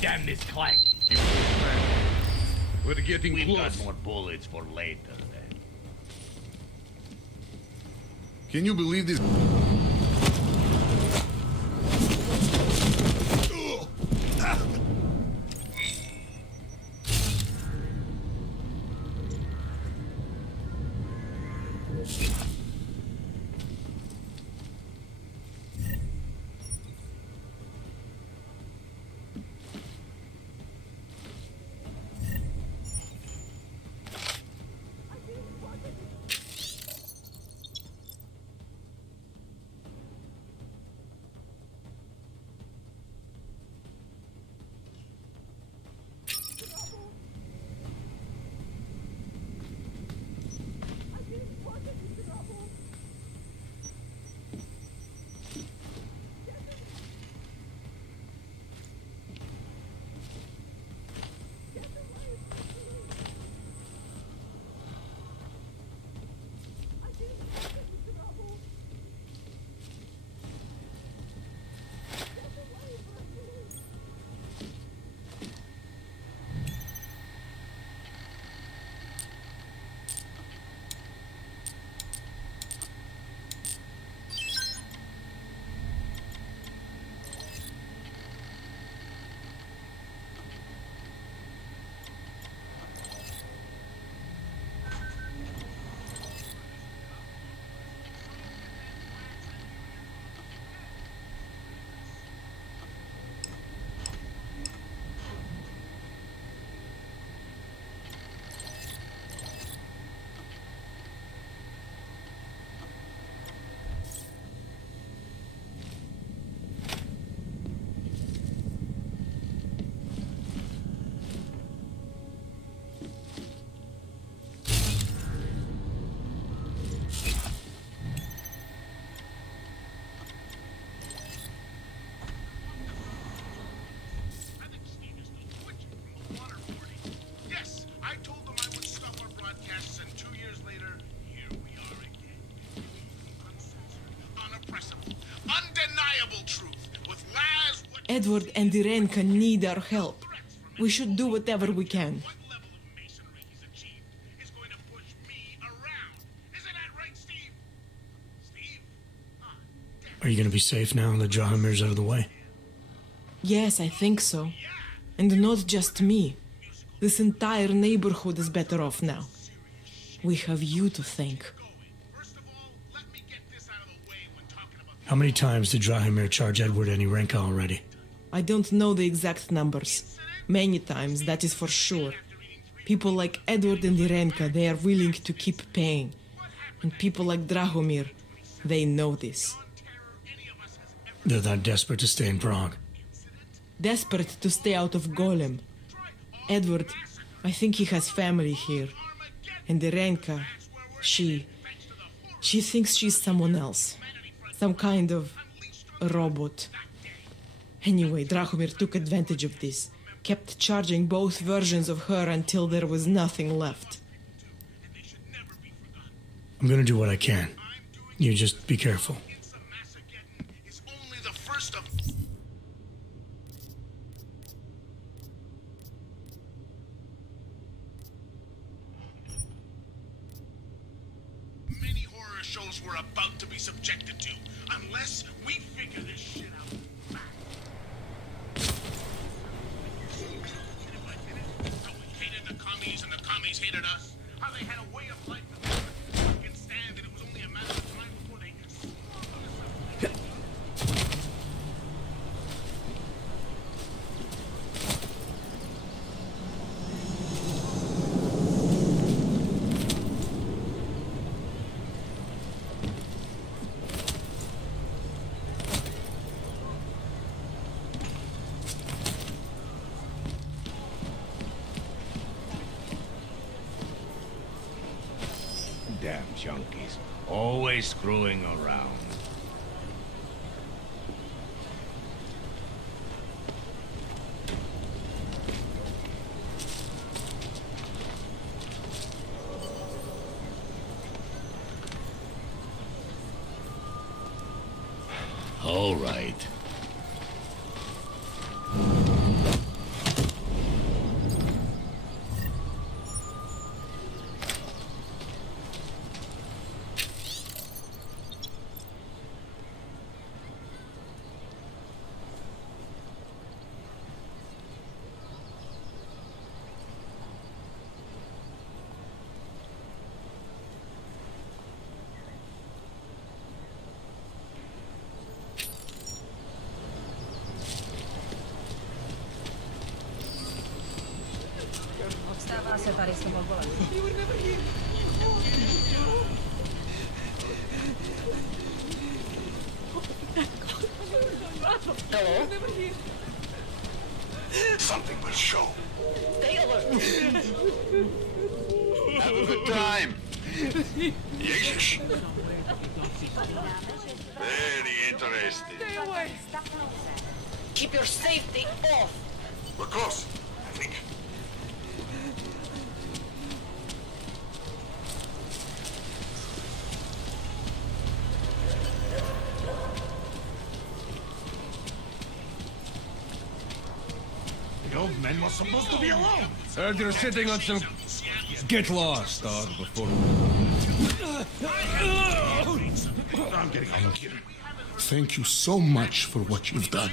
Damn this clank! We're getting We've close. got more bullets for later. Can you believe this? Edward and Irenka need our help. We should do whatever we can. Are you gonna be safe now that Drahomir's out of the way? Yes, I think so. And not just me. This entire neighborhood is better off now. We have you to thank. How many times did Drahomir charge Edward and Irenka already? I don't know the exact numbers. Many times, that is for sure. People like Edward and Irenka, they are willing to keep paying. And people like Drahomir, they know this. They're that desperate to stay in Prague. Desperate to stay out of Golem. Edward, I think he has family here. And Irenka, She thinks she's someone else. Some kind of robot. Anyway, Drahomir took advantage of this. Kept charging both versions of her until there was nothing left. I'm gonna do what I can. You just be careful. Many horror shows we're about to be subjected to, unless we figure this shit out. How we hated the commies and the commies hated us. How they had a way of life that we couldn't stand, and it was only a matter of time before they Damn junkies. Always screwing around. All right. Hello? Something will show. Stay alert! Have a good time. Jesus. Very interesting. Stay away! Keep your safety off! We're close, I think. The old man was supposed to be alone. Heard you're sitting on some... Get lost, dog, before... I'm getting out of here. Thank you so much for what you've done.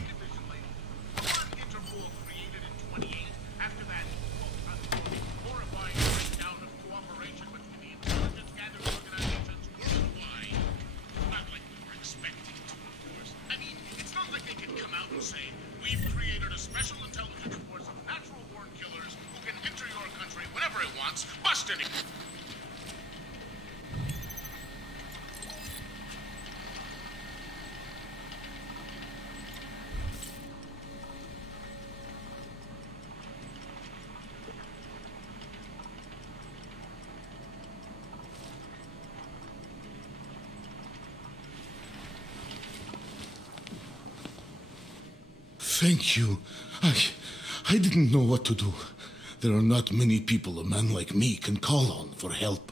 Thank you. I didn't know what to do. There are not many people a man like me can call on for help.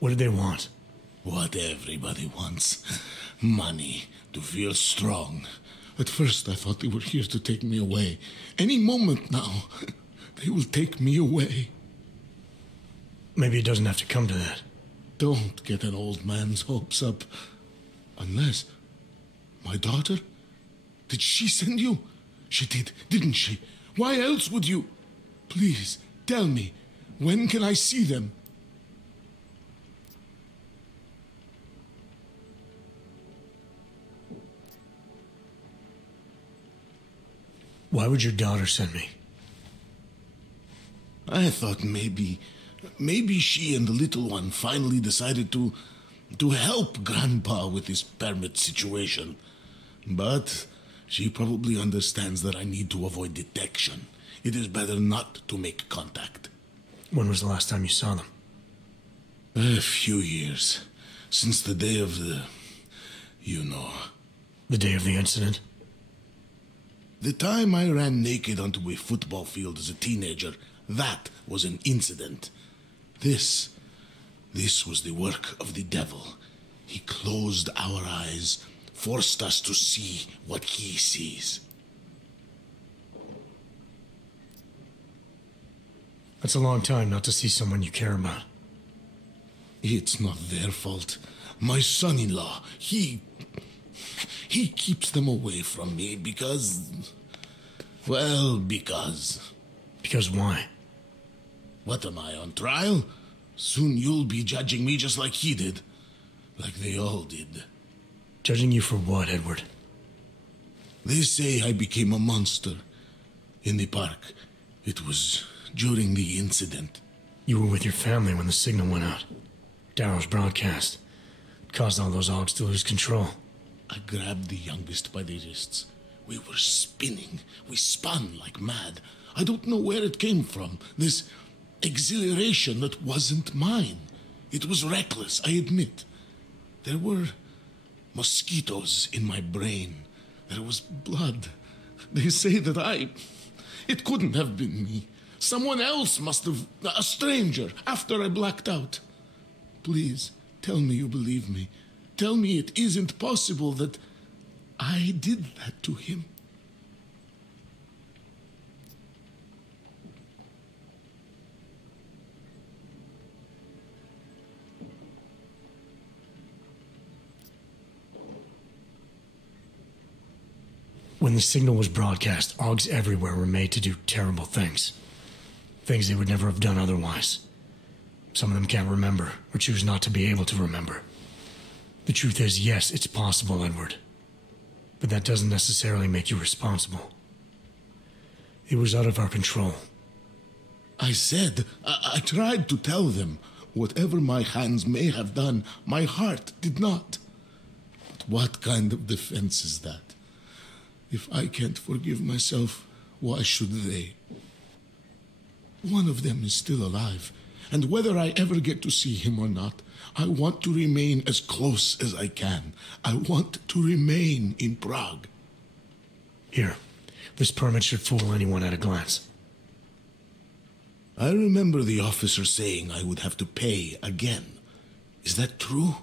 What did they want? What everybody wants. Money, to feel strong. At first I thought they were here to take me away. Any moment now, they will take me away. Maybe it doesn't have to come to that. Don't get an old man's hopes up. Unless... My daughter? Did she send you? She did, didn't she? Why else would you? Please, tell me, when can I see them? Why would your daughter send me? I thought maybe she and the little one finally decided to help Grandpa with his permit situation. But she probably understands that I need to avoid detection. It is better not to make contact. When was the last time you saw them? A few years. Since the day of the... you know. The day of the incident? The time I ran naked onto a football field as a teenager, that was an incident. This was the work of the devil. He closed our eyes, forced us to see what he sees. That's a long time not to see someone you care about. It's not their fault. My son-in-law, he keeps them away from me because... well, because... Because why? What am I, on trial? Soon you'll be judging me just like he did. Like they all did. Judging you for what, Edward? They say I became a monster. In the park. It was during the incident. You were with your family when the signal went out. Darrow's broadcast. It caused all those Augs to lose control. I grabbed the youngest by the wrists. We were spinning. We spun like mad. I don't know where it came from. This exhilaration that wasn't mine. It was reckless, I admit. There were mosquitoes in my brain. There was blood. They say that it couldn't have been me. Someone else must have... a stranger, after I blacked out. Please, tell me you believe me. Tell me it isn't possible that I did that to him. When the signal was broadcast, Augs everywhere were made to do terrible things. Things they would never have done otherwise. Some of them can't remember, or choose not to be able to remember. The truth is, yes, it's possible, Edward. But that doesn't necessarily make you responsible. It was out of our control. I said, I tried to tell them. Whatever my hands may have done, my heart did not. But what kind of defense is that? If I can't forgive myself, why should they? One of them is still alive, and whether I ever get to see him or not, I want to remain as close as I can. I want to remain in Prague. Here, this permit should fool anyone at a glance. I remember the officer saying I would have to pay again. Is that true?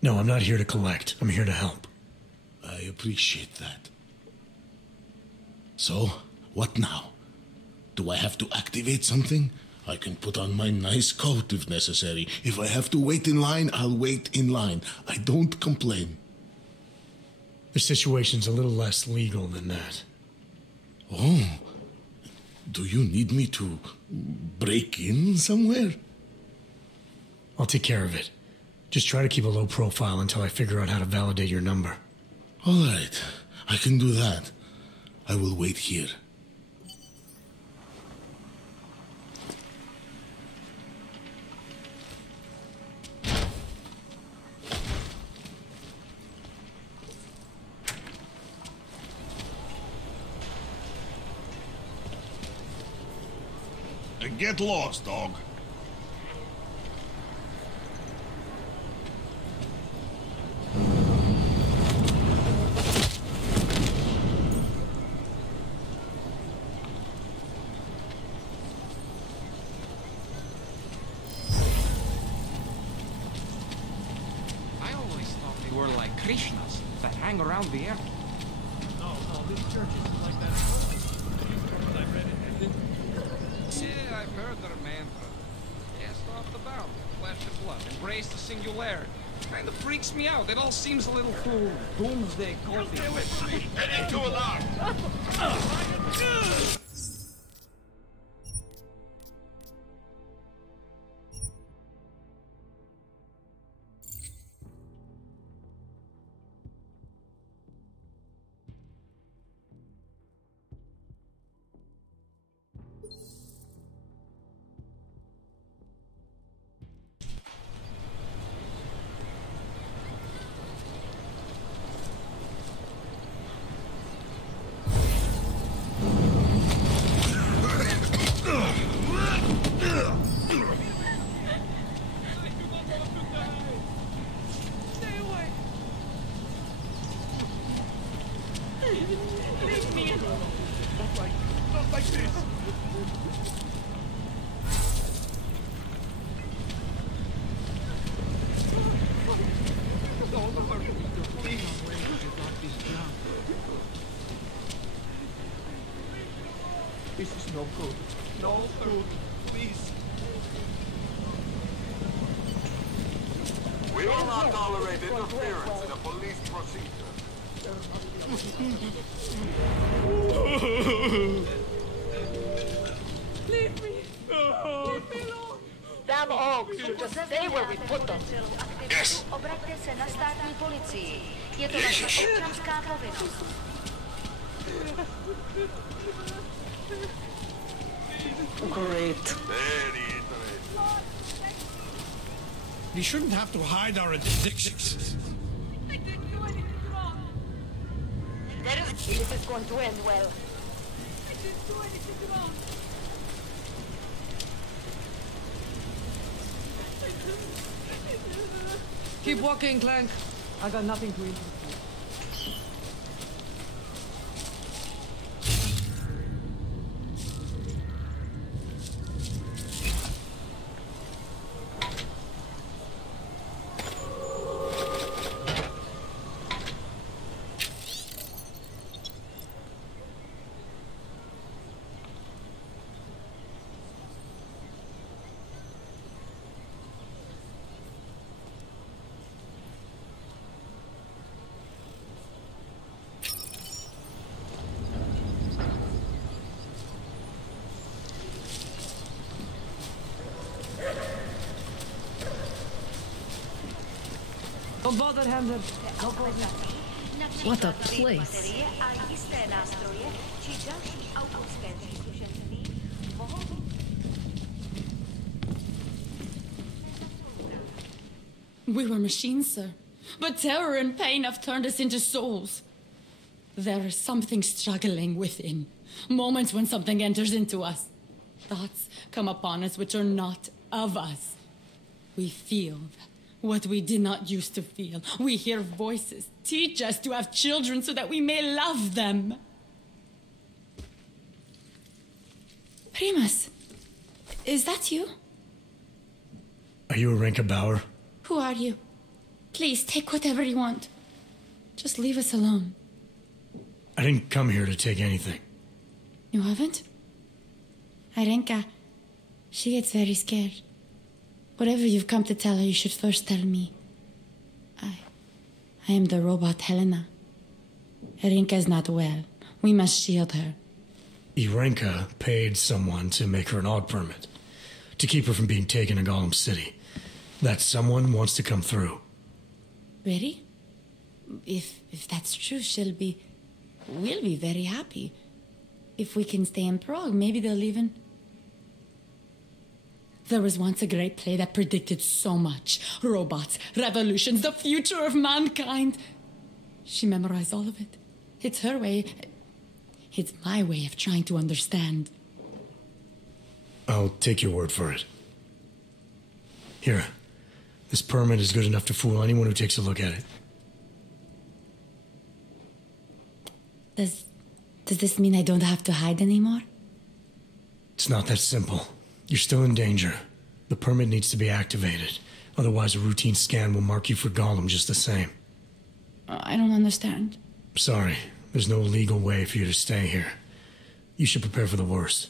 No, I'm not here to collect. I'm here to help. I appreciate that. So, what now? Do I have to activate something? I can put on my nice coat if necessary. If I have to wait in line, I'll wait in line. I don't complain. The situation's a little less legal than that. Oh, do you need me to break in somewhere? I'll take care of it. Just try to keep a low profile until I figure out how to validate your number. All right, I can do that. I will wait here. Get lost, dog. Krishnas that hang around the airport. No, these churches are like that. I read it, didn't. Yeah, I've heard their mantra. Cast off the bound, flesh and blood, embrace the singularity. Kind of freaks me out. It all seems a little too doomsday coffee. Stay away from me. Heading to alarm. No food. No food. Please. We will not tolerate interference in a police procedure. Leave me! Leave me alone! Damn Ogs should just stay where we put them. Yes. Obraťte se na státní policii. Je to naše občanská povinnost. Great. We shouldn't have to hide our addictions. I didn't do anything wrong! This is going to end well. I didn't do anything wrong! Keep walking, Clank. I got nothing to eat. Don't bother, Handler. What a place. We were machines, sir. But terror and pain have turned us into souls. There is something struggling within. Moments when something enters into us. Thoughts come upon us which are not of us. We feel what we did not used to feel. We hear voices. Teach us to have children so that we may love them. Primus, is that you? Are you Arenka Bauer? Who are you? Please, take whatever you want. Just leave us alone. I didn't come here to take anything. You haven't? Arenka, she gets very scared. Whatever you've come to tell her, you should first tell me. I am the robot Helena. Arenka is not well. We must shield her. Arenka paid someone to make her an AUG permit, to keep her from being taken to Gollum City. That someone wants to come through. Really? If that's true, we'll be very happy. If we can stay in Prague, maybe they'll even... There was once a great play that predicted so much. Robots, revolutions, the future of mankind. She memorized all of it. It's her way. It's my way of trying to understand. I'll take your word for it. Here. This permit is good enough to fool anyone who takes a look at it. Does this mean I don't have to hide anymore? It's not that simple. You're still in danger. The permit needs to be activated. Otherwise, a routine scan will mark you for Gollum just the same. I don't understand. Sorry. There's no legal way for you to stay here. You should prepare for the worst.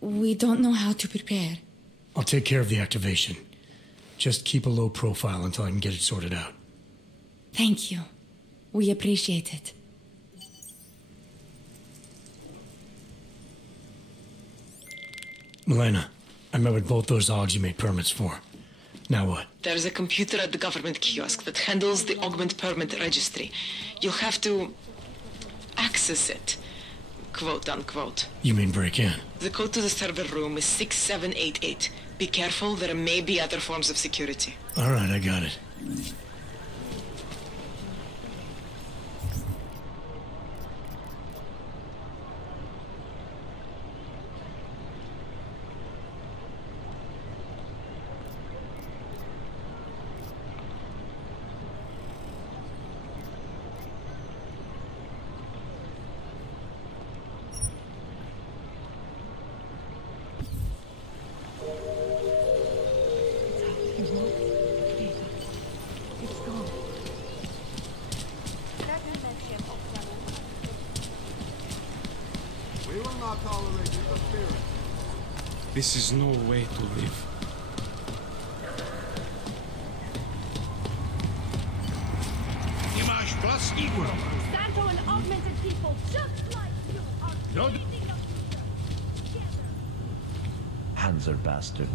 We don't know how to prepare. I'll take care of the activation. Just keep a low profile until I can get it sorted out. Thank you. We appreciate it. Milena, I met with both those AUGs you made permits for. Now what? There's a computer at the government kiosk that handles the augment permit registry. You'll have to access it, quote unquote. You mean break in? The code to the server room is 6788. Be careful, there may be other forms of security. All right, I got it. We will not tolerate interference. This is no way to live. Imaš vlastní úroveň. Santo and augmented people just like you are No. creating a future. Hands are bastard.